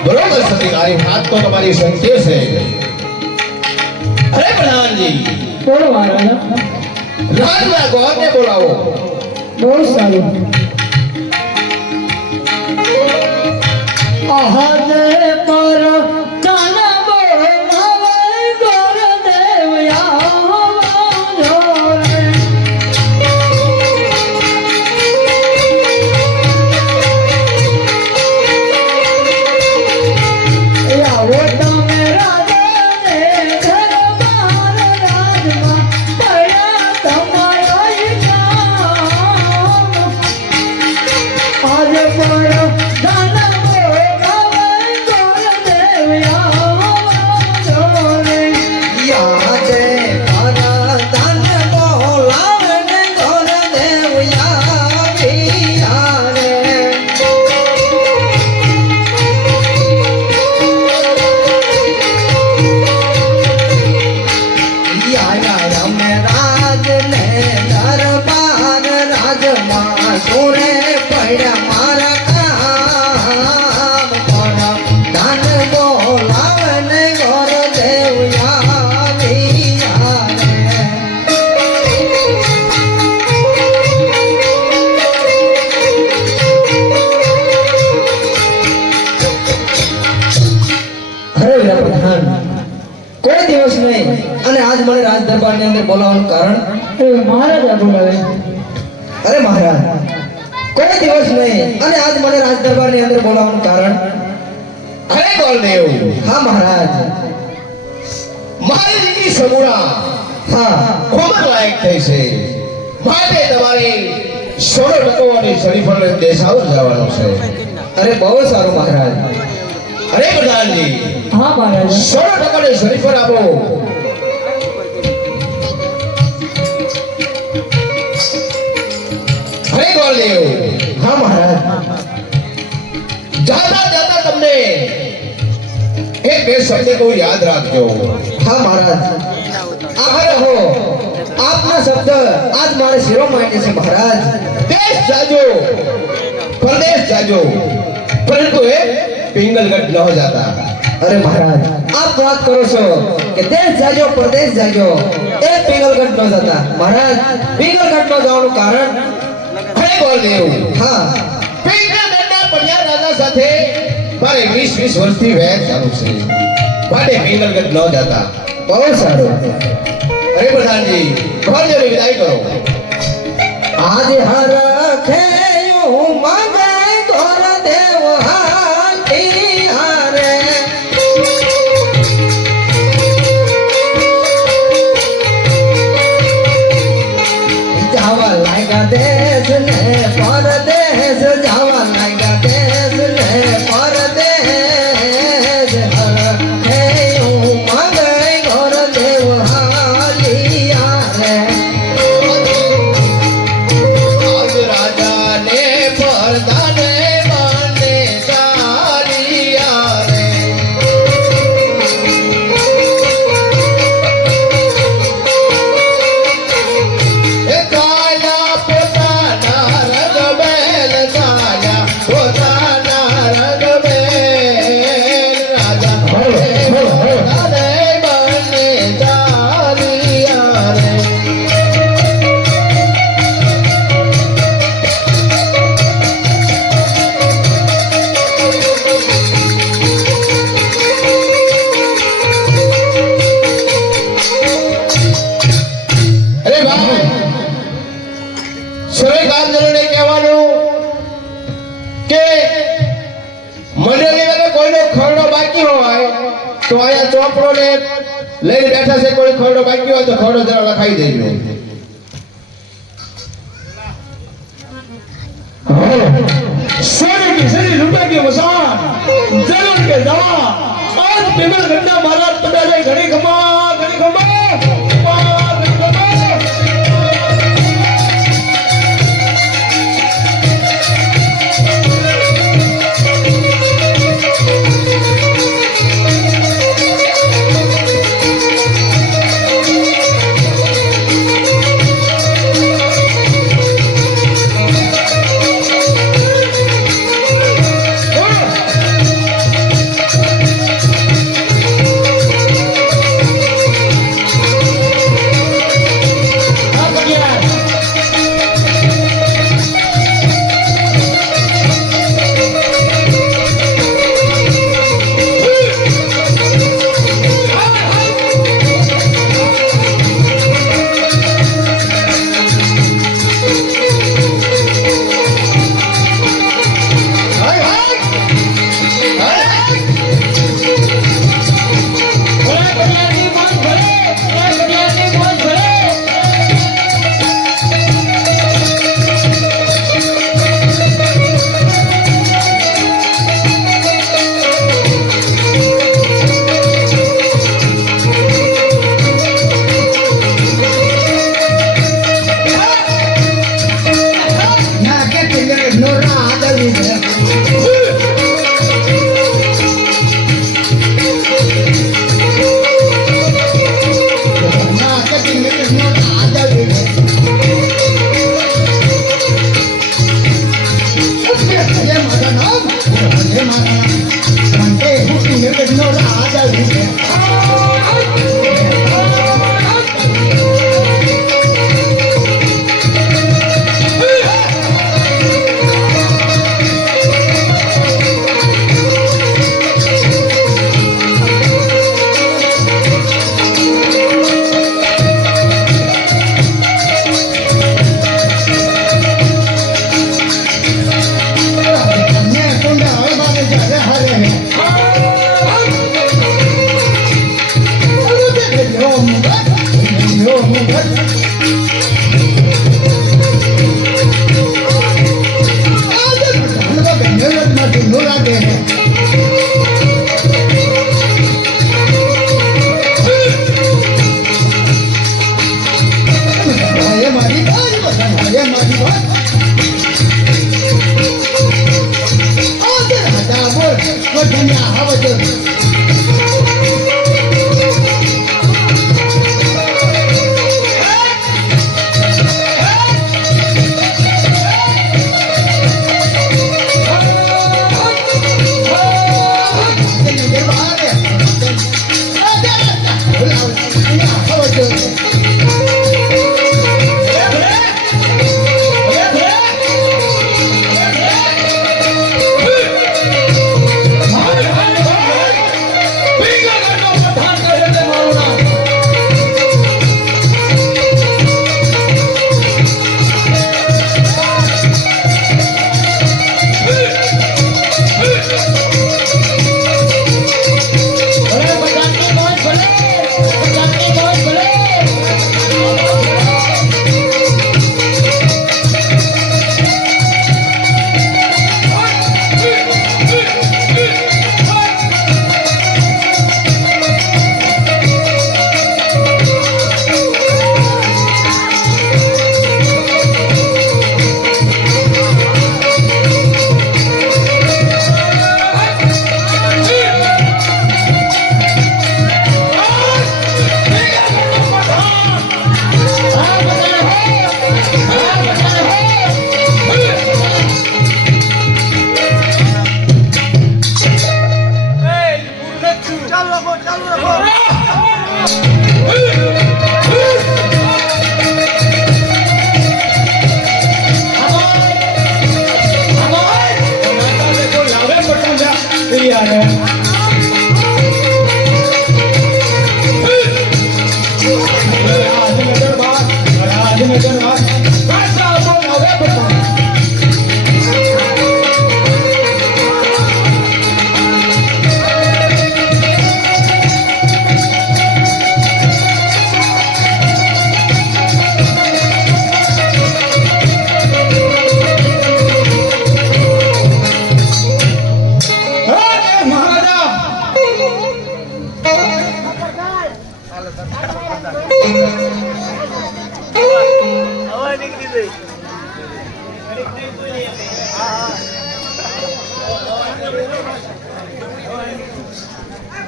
બરોબર સતી મારી વાત તો તમારી સત્ય છે અરે પ્રધાનજી બોલો મહારાજા રાજના ગોળને બોલાવો બહુ સારું આહાજે પર દાનવો નવય ગોરદેવ આવાજો રે આવો તમે રાજાને દરબાર રાજમાં પડ્યા તમારા કામ આજે પર દાનવો કોઈ દિવસ નહીં અને આજ મને રાજ દરબારની અંદર બોલાવવાનું કારણ મહારાજા બોલાવે અરે મહારાજ કોઈ દિવસ નહીં અને આજ મને રાજ દરબારની અંદર બોલાવવાનું કારણ અરે ગોળદેવ હા મહારાજ મારી દીકરી સગુણા હા ઉંમર લાયક થઈ છે માટે તમારે 16 અને શરીફળને દેશાવર જવાનું છે અરે બહુ સારું મહારાજ અરે પ્રધાનજી હા મહારાજા 16 ને શરીફળ આપો અરે ગોળદેવ હા મહારાજ જાતા જાતા તમને એક બે શબ્દ को याद રાખજો હા મહારાજ આભાર હો આપના શબ્દ આજ મારે શિરોમાં આવી છે મહારાજ દેશ જાજો પ્રદેશ જાજો પરંતુ એ પિંગલગઢ ન જાતા અરે મહારાજ આપ વાત કરો છો કે દેશ જાજો પ્રદેશ જાજો એ પિંગલગઢ ન જતા મહારાજ પિંગલગઢ ન જવાનું કારણ અરે ગોળદેવ હા પિંગલગઢના પડિયા રાજા સાથે મારે 20 વર્ષથી વેર ચાલુ છે માટે પિંગલગઢ ન જાતા બહુ સારું અરે પ્રધાનજી ગોળદેવની વિદાય કરો આજે હર ખેયું મગે ગોર દેવ હાથી હારે જાવા લાગ્યા દેશ ને પરદેશ જાવા લાગ્યા દેશ ને પરદેશ હર ખેયું મગે ગોર દેવ હાથી હારે આજ રાજાને પરદાને બાંધે ચાલિયા રે એ કાયા પોતાના તો અહીંયા ચોપડો ને લઈને બેઠા છે, કોઈ ખરડો બાકી હોય તો ખરડો જરા લખાઈ દેજો. સોને की सरी लुटा के वसान जरूर के दवा आज पेमल गड्ढा महाराज पड़ा जाए घड़ी खमा घड़ी खमा घड़ी खमा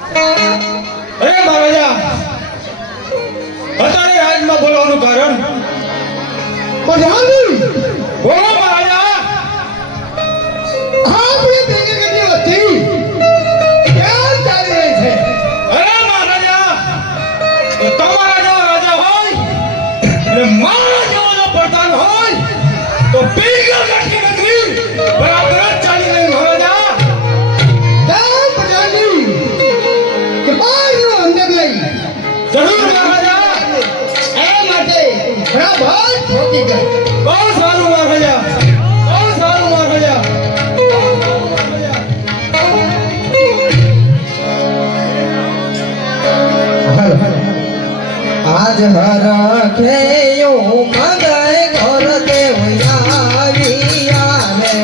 અરે મહારાજા અત્યારે રાજમાં બોલવાનું કારણ પ્રધાનજી બોલો મહારાજા આપણી ભેગી વચ્ચે ક્યાં ચાલી રહી છે? અરે મહારાજા એ તમારા જેવા રાજા હોય અને મારા જેવો જો પ્રધાન હોય તો પીગર ગાંઠી નગરી બરાબર જ ચાલી રહી મહારાજા ત્યાં પ્રધાનજી કે બહારનો અંદર લઈ જરૂર મહારાજા એ માટે બરાબર ઠોકી ગઈ. બહુ સારું મહારાજા બહુ સારું મહારાજા આજ હરખેયું મગય ઘર દેવયાવિયા રે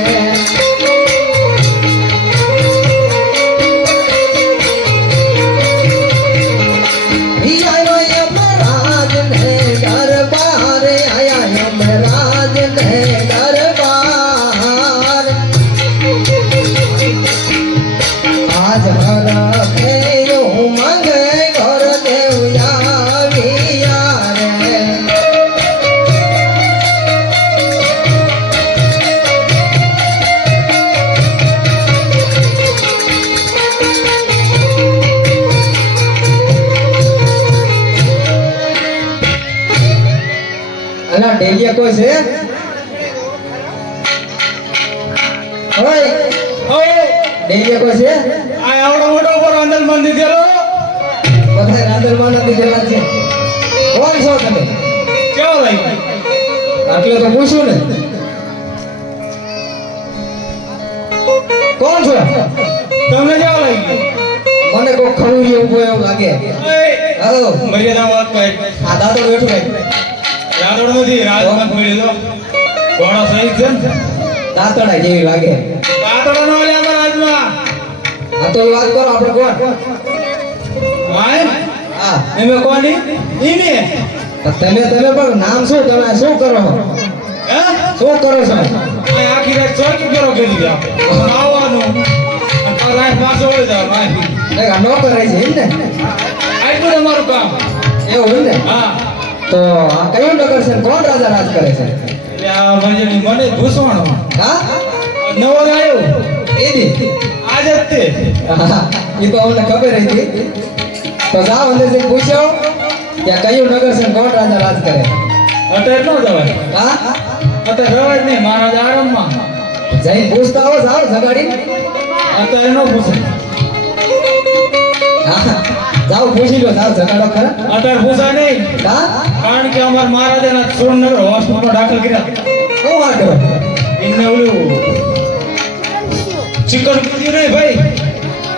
આયો યમરાજ ને દરબારે આયા યમરાજ ને દરબાર આજ હરખેયું મગય ઘર દેવયાવિયા રે અલા ડેલિયા કોઈ છે ઓય ડેલિયા કોઈ છે આ આવડો મોટો પર અંદર માં દીધેલો બધા રાંદલમાં નથી દેવા છે કોણ છો તમે કેવો લઈ આટલે તો પૂછ્યું ને કોણ છો તમને કેવો લઈ મને કોઈ ખરું ઉભો એવું લાગે હાલો મર્યાદા વાત કોઈ આ દાદો બેઠું કઈ રાદોડ નથી રાજમાં મળ્યો ઘોડો સહિત છે ને દાંતડા જેવી લાગે રાદોડ નો લે અમારા રાજમાં આ તો વાત કરો આપણે કોણ ભાઈ હા એમે કોની ઈમે તો તમે પણ નામ શું તમે શું કરો હે શું કરો છો આ આખી રાત ચોક કરો કરી દીધા આવવાનું અને રાત પાછો વળી જાવ ભાઈ આ નોકર રહી છે એમ ને આટલું તમારું કામ એવું એમ ને હા તો આ કયું નગર છે ને કોણ રાજા રાજ કરે છે એટલે આ મને ભૂસવાનો હા નવો આવ્યો એ દી આજ જ તે એ તો અમને ખબર હતી તો જાઓ અંદર જઈને પૂછો કે આ કયું નગર છે ને કોણ રાજા રાજ કરે અત્યારે ન જવાય હા અત્યારે રવાય જ નહીં મહારાજ આરામમાં જઈને પૂછતા આવો જાઓ જગાડી અત્યારે ન પૂછે હા જાઓ પૂછી લો જાઓ જગાડો ખરા અત્યારે પૂછાય નહીં હા કારણ કે અમારા મહારાજાના સુરેન્દ્રનગર હોસ્પિટલમાં દાખલ કર્યા શું વાત કરો એમને ઓલું ચિકન કીધું નહીં ભાઈ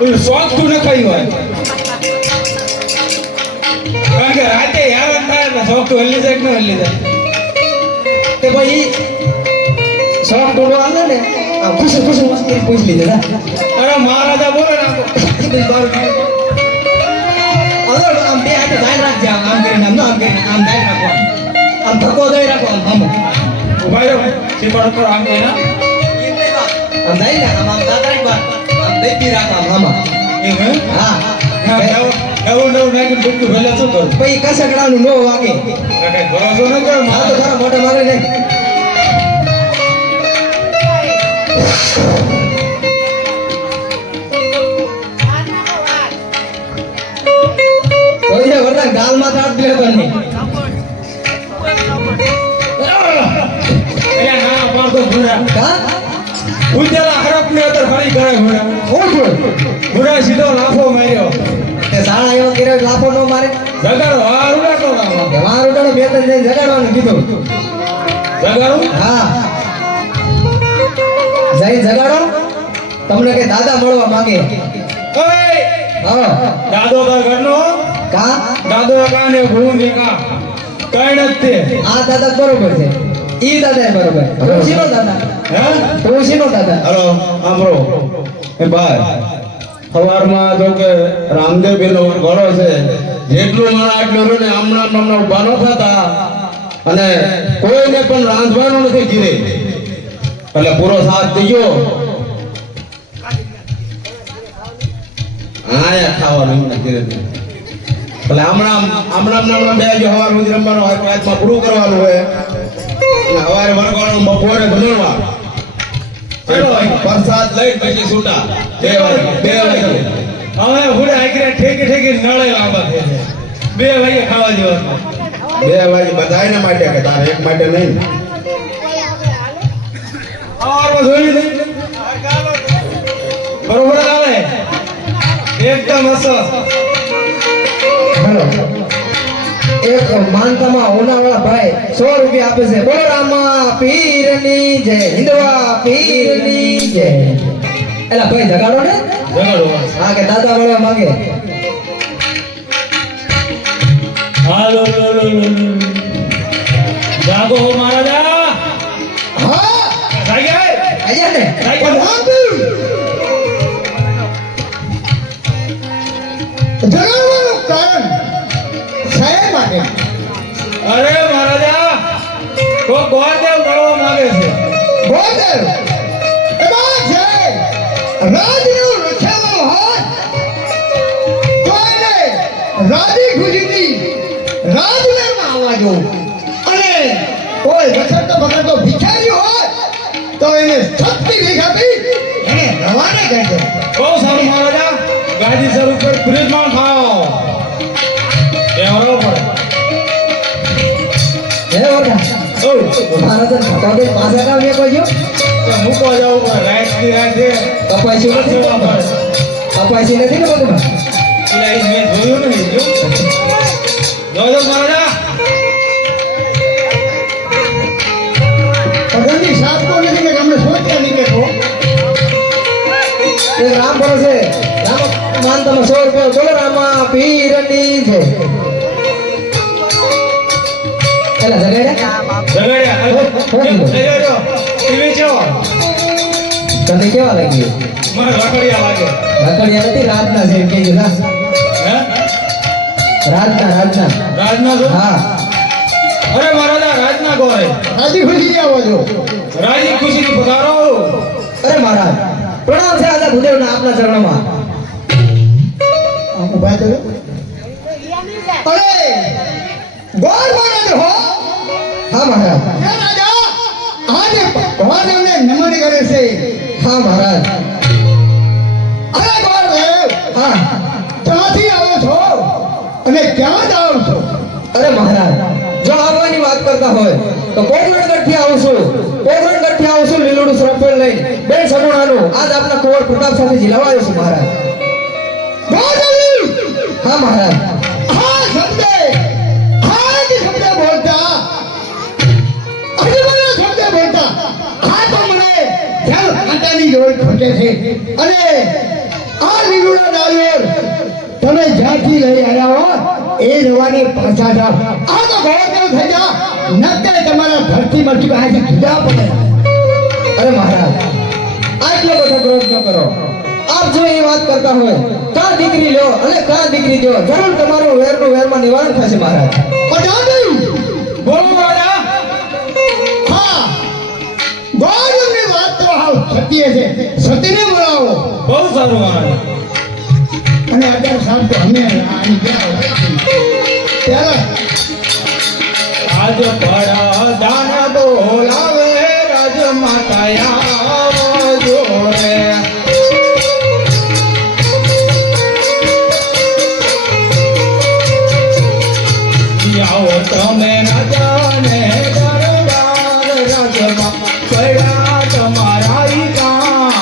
ઓલું સોફ્ટ ન ખાયું હોય કારણ કે રાતે હેરાન થાય એટલે સોફ્ટ હલી જાય કે ન હલી જાય તે ભાઈ શોખ ડોડો આલે ને આ ખુશ ખુશ મસ્તી પૂછી લીધે ના અરે મહારાજા બોલે ને અરે આમ બે હાથે ધ્યાન રાખજે આમ કરીને આમ ધ્યાન રાખો આમ ધક્કો દઈ રાખો આમ ઉભા રહ્યો ચિકન ઉપર આમ કઈ ના આમ દઈ ને આમ દાદરાઈ બાર આમ દઈ રાખો આમ એમ હે? હા નવું નવું નાખીને ડૂબતું પહેલા શું કરું પછી કસકડાનું નો વાગે કઈ ભરોસો ન કરો આ તો ખરા મોઢે મારે ને તો એ વરદાન ગાલમાં તાપ દે તો નહીં ના પાડતો ઘોડા કા ઉજ્જલા હરપ ને અતર ફરી કરે ઘોડા હું છું ઘોડા સીધો લાફો માર્યો તે સાળા એવો કર્યો લાફો નો મારે જગાડો આ ઉડાડો ના કે મારું ઉડાડો બે ત્રણ જઈને જગાડવાનું કીધું જગાડો હા જઈ જગાડો તમને કે દાદા મળવા માંગે ઓય હા દાદો તાર ઘરનો કા દાદો કાને ભૂ ને કા કઈ નથી આ દાદા બરોબર છે ઈ દાદા બરોબર તુલસીનો દાદા હે તુલસીનો દાદા હાલો સાંભળો એ ભાઈ સવારમાં જો કે રામદેવ નો ઘોડો છે જેટલું મારા આટલું રહ્યું ને હમણાં ઉભા ન થતા અને કોઈને પણ રાંધવાનું નથી ઘીરે એટલે પૂરો સાથ દીજો આયા ખાવાનું ધીરે ધીરે એટલે હમણાં બે જો હવાર સુધી રમવાનું હોય રાતમાં પૂરું કરવાનું હોય અને હવારે વળવાનું બપોરે ભણવા ચલો પ્રસાદ લઈ પછી છૂટા 2 વાગે હવે હુડે આખરે ઠેકી નળે લાંબા થઈ જાય 2 વાગે ખાવા દેવાનું 2 વાગે બધાયને માટે કે તારે એક માટે નહીં આવારમાં જોઈ લે બરોબર આવે એકદમ અસર હેલો એક માનતામાં ઓનાવાળા ભાઈ 100 રૂપિયા આપે છે બોલો રામા પીરની જય હિંદવા પીરની જય એલા ભાઈ જગાડો ને જગાડો હા કે દાદા મળવા માંગે હાલો જાગો હો મહારાજા હા જાગ્યા આયા ને જગાડવાનું કારણ સાહેબ માટે અરે મહારાજા કો ગોરદેવ મળવા માંગે છે ગોદર એમાં છે રાજનું રક્ષામાં હોય તો એને રાજી ખુશીથી રાજમહેલમાં આવવા જો અને કોઈ વસંત ભગત ભિખારી હોય તો એને શક્તિ ભીખ આપી એને રવાને કરી દે બહુ સારું મહારાજા ગાડી સર ઉપર બિરાજમાન થાઓ એ હરો પડે હે ઓરડા ઓ મહારાજ ખટાડે પાછા કામ ને કોજો મૂકો જાવ પર રાઈટ ની રાઈટ કપાઈ છે નથી કપાઈ છે નથી ને બધું એટલે એ મેં જોયું નહીં જોજો મહારાજા પગની સાફ તો નથી કે અમને સોચ્યા નહીં કે એક રામ ભરોસે રામ માનતામાં 100 રૂપિયા બોલો રામા પીરની જય એલા જગાડ્યા જગાડ્યા ટીવી છો તને કેવા લાગ્યું મને રખડિયા લાગે રખડિયા નથી રાતના છે કે ના હે રાતના રાજના છો હા અરે મહારાજા રાજના ગોરે રાજી ખુશી આવવા જો રાજી ખુશીથી પધારો અરે મહારાજ પ્રણામ છે આજા ભૂદેવના આપના ચરણોમાં ઉભા થયો અરે ગોર મહારાજ હો હા મહારાજ હે રાજા આજે ગોરદેવને નમન કરે છે હા મહારાજ અરે ગોરદેવ હા ક્યાંથી આવો છો અને ક્યાં જાઓ છો અરે મહારાજ જો આવવાની વાત કરતા હોય તો પોકરણગઢથી આવું છું લીલુડું સરફેલ લઈ બે સગુણાનું આજ આપના કુંવર પ્રતાપ સાથે જીલાવા આવ્યો છું મહારાજ ગોરદેવ હા મહારાજ હા શબ્દ બોલતા અજમના શબ્દ બોલતા આ તો મને ધ્યાન આટાની જોઈ ખોટે છે અને આ લીલુડા ડાળીઓ તમે જ્યાંથી લઈ આવ્યા હો એ રવાને પાછા જાઓ આ તો ગોરદેવ થઈ જા નક્કે તમારા ધરતીમાંથી આજે જુદા પડે અરે મહારાજ આટલો બધો ક્રોધ ન કરો આપ જો એ વાત કરતા હોય કા દીકરી લો અને કા દીકરી જો જરૂર તમારું વેરનું વેરમાં નિવારણ થશે મહારાજ પટાડી બોલો મહારાજા હા ગોરદેવની વાત તો હાવ સત્ય છે સતીને બોલાવો બહુ સારું મહારાજા અને અત્યારે સાહેબ તો અમે આની ગયા ત્યારે આજ પડા દાન બોલાવે રાજ માતા આવજો રે આવો તમે રાજાને દરબાર રાજમાં પડ્યા તમારા ઈ કામ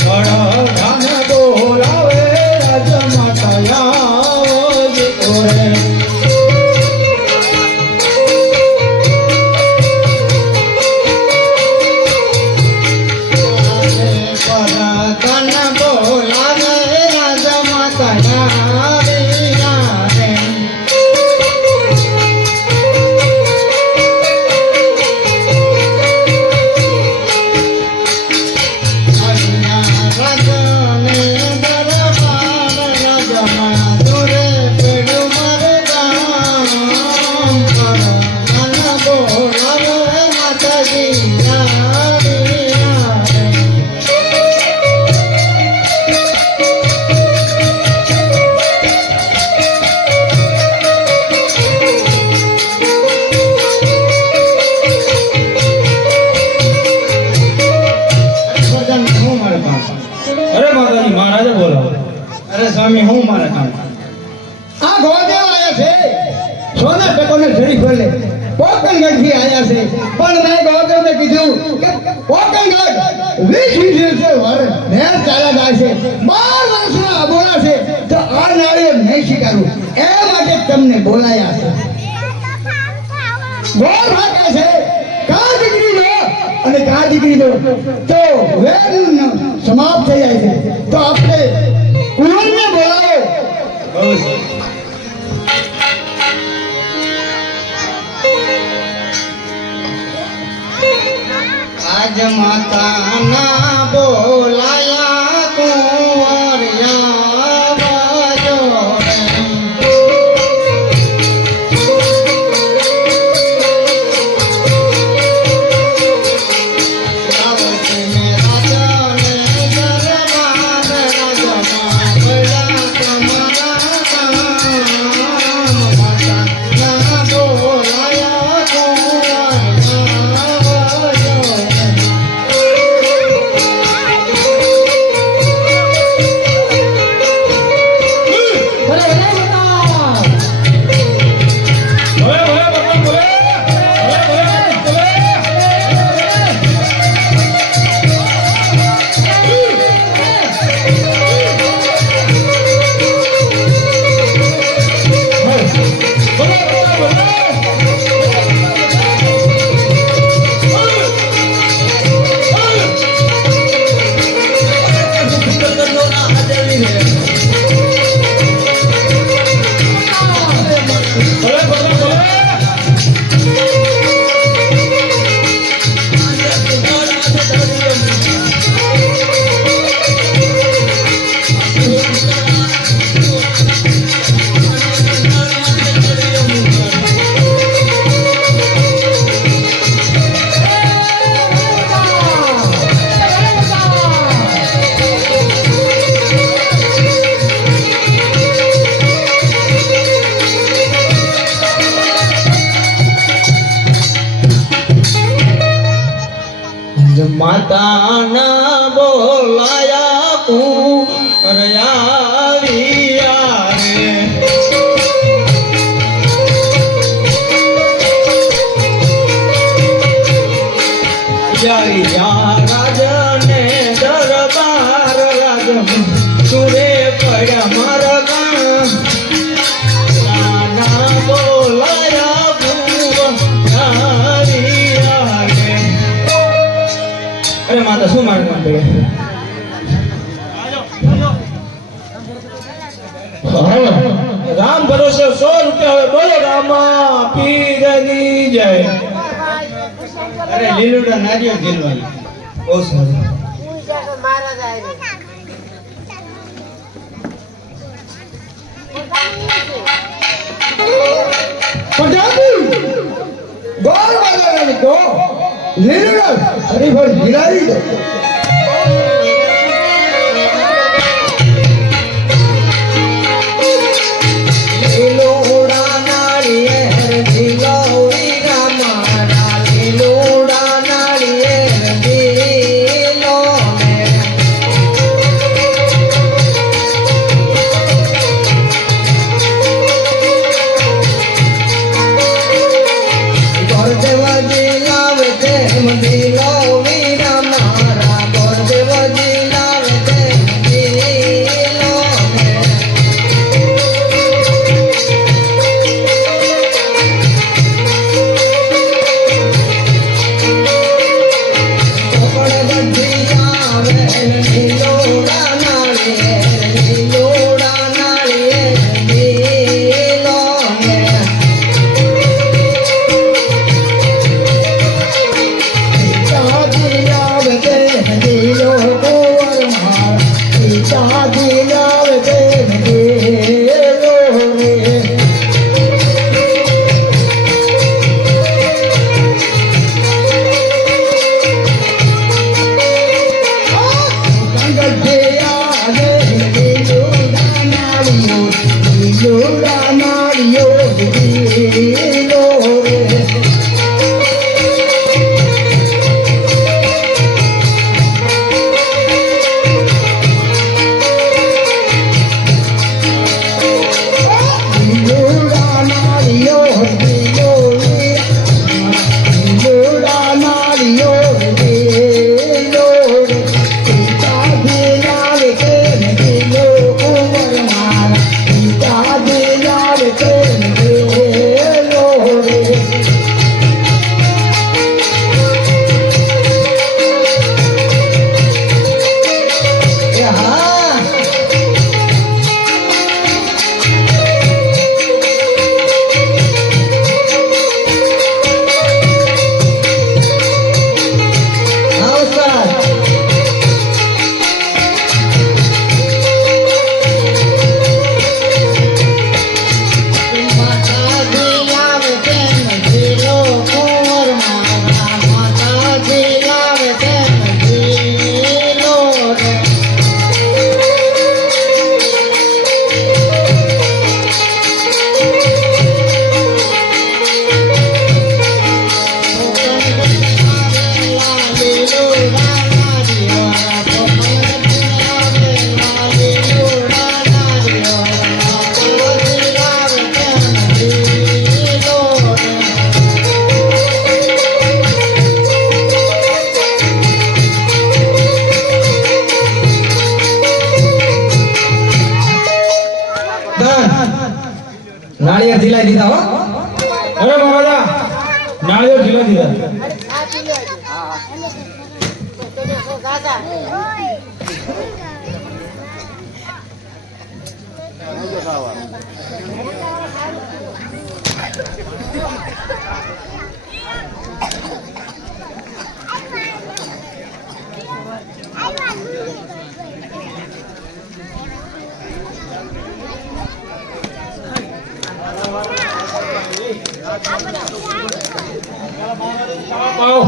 પડા દાન બોલાવે રાજ માતા આવજો રે રાજા તમારા કામ આ ગોળદેવ આયા છે સોના ટકોને જડી ફેલે પોકણગઢ થી આયા છે પણ મેં ગોળદેવને કીધું કે પોકણગઢ 20 દિવસે વર મેર ચાલા જાય છે 12 વર્ષના અબોલા છે તો આ નાળિયેર નહીં સ્વીકારું એ માટે તમને બોલાયા છે ગોળ ભાગે છે કા દીકરી લો અને કા દીકરી લો તો વેર સમાપ્ત થઈ જાય છે તો આપણે કુંવરને બોલાવો આજ માતાના બોલાયા કુંવરિયા બાજો માતાના બોલાયા કુંવરિયા રે જય રાજને દરબાર રાજ સુરે પડ્યા મારા ગામ નાના બોલાયા કુંવરિયા રે અરે માતા શું મારવાનું પડે રામ ભરોસે 100 રૂપિયા હવે બોલો રામા પીરની જય અરે લીલુડા નારિયેળ ઝીલવાની બહુ સરસ પંજાબી ગોળ વાળાને તો લીલુડા હરીફળ ઝીલાવી દો નાળિયેર ઝીલાઈ દીધા હો અરે મહારાજા નાળિયેર ઝીલા દીધા આવો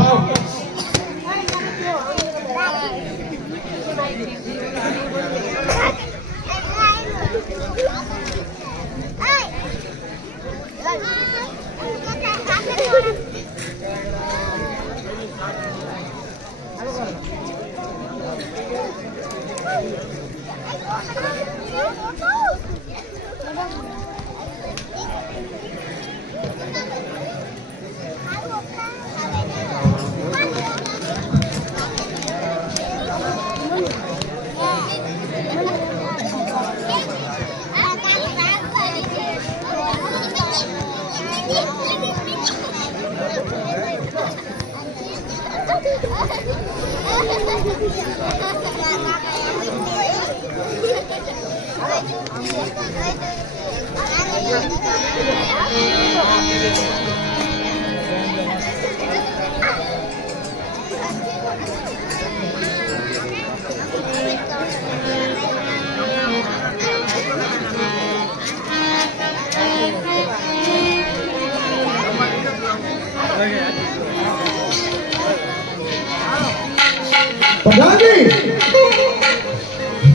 પ્રધાનજી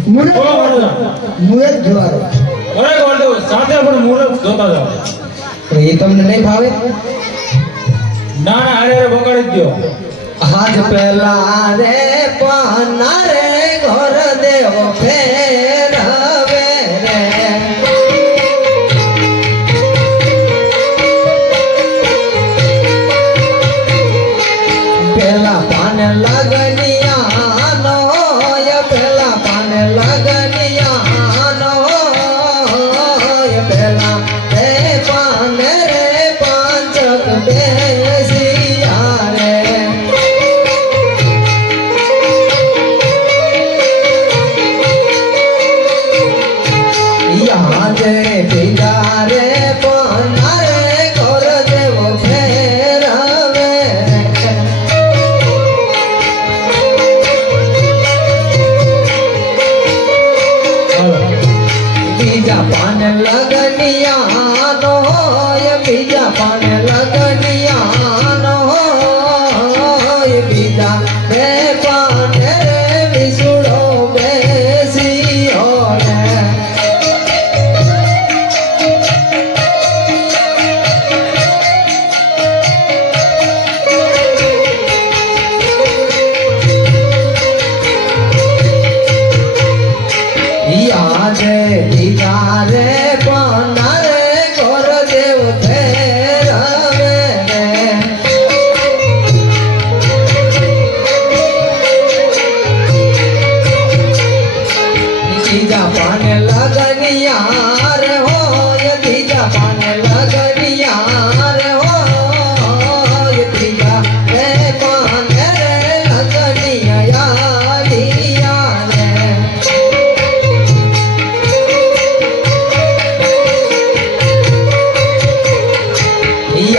મુરત બોલો મહારાજા મુરત જોવારો અરે ગોળદેવ સાથે પણ મુહૂર્ત જોતા જાઓ એ તમને નહીં ભાવે ના ના અરે અરે બગાડી જ દો આજ પહેલા રે પાના રે ઘર દેવ ફેરવે રે પેલા પાન લગનિયા નો પેલા પાન લગનિયા નો પેલા રે પાન રે પાંચક બેસિયા રે યાદ ભીગા રે પાના રે ઘર દેવ ફેરવે બીજા પાન લગનિયા નો બીજા પાન લગનિયા નો બીજા બે પાન રે વિસુડો બેસિયો રે યાદ દીધા રે પાના રે ઘર દેવ ફેરવે રે બીજા પાને લગનિયા રે હોય બીજા પાને લગનિયા રે હોય બીજા રે પાને રે લગનિયા દિયા રે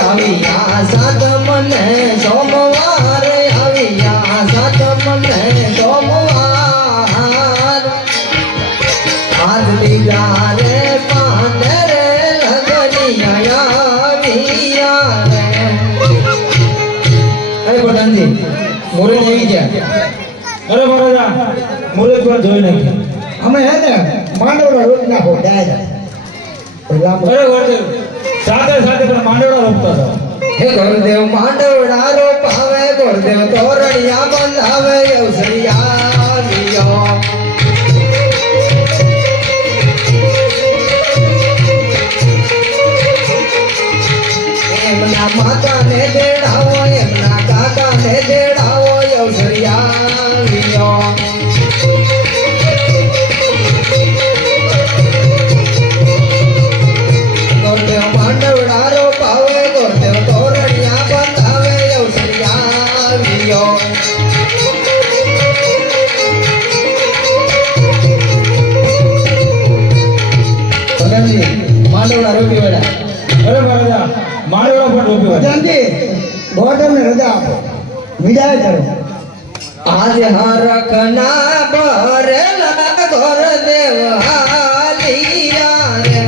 આવ્યા સાત મને સોમવારે આવ્યા સાત મને સોમવાર આજ લીલા રે પાન રે લગનિયા આવ્યા રે અરે પ્રધાનજી મોરે આવી ગયા અરે મહારાજા મુહૂર્ત પણ જોઈ નાખી અમે હે ને માંડવડા રોજ નાખો જાય પેલા અરે ગોળદેવ સાથે સાથે પણ માંડવડા રોપતા હતા હે ગુરુદેવ માંડવડા રોપાવે ગુરુદેવ તોરણિયા બંધાવે અવસરિયા દિયો એમના માતાને દેડાવો એમના કાકાને દેડાવો અવસરિયા દિયો ગુરુદેવ રોપી વડા અરે મહારાજા મારે એવા પણ રોપ્યો જાનજી ગોઠવને રજા આપો વિદાય કરો આજે હરખના ભરેલા ઘર દેવ હાલિયા રે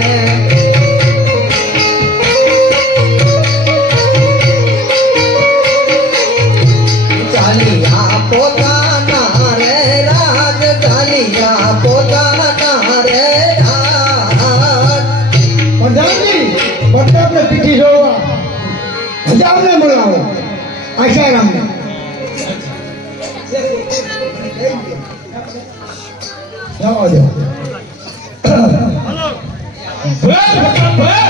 ચાલિયા પોતાના રે રાજ ચાલિયા પોતાના રે રાજ પ્રધાનજી પ્રતાપને પીઠી જોવા પ્રતાપને બોલાવો આશારામને જવા દો ભલે ભલે ભલે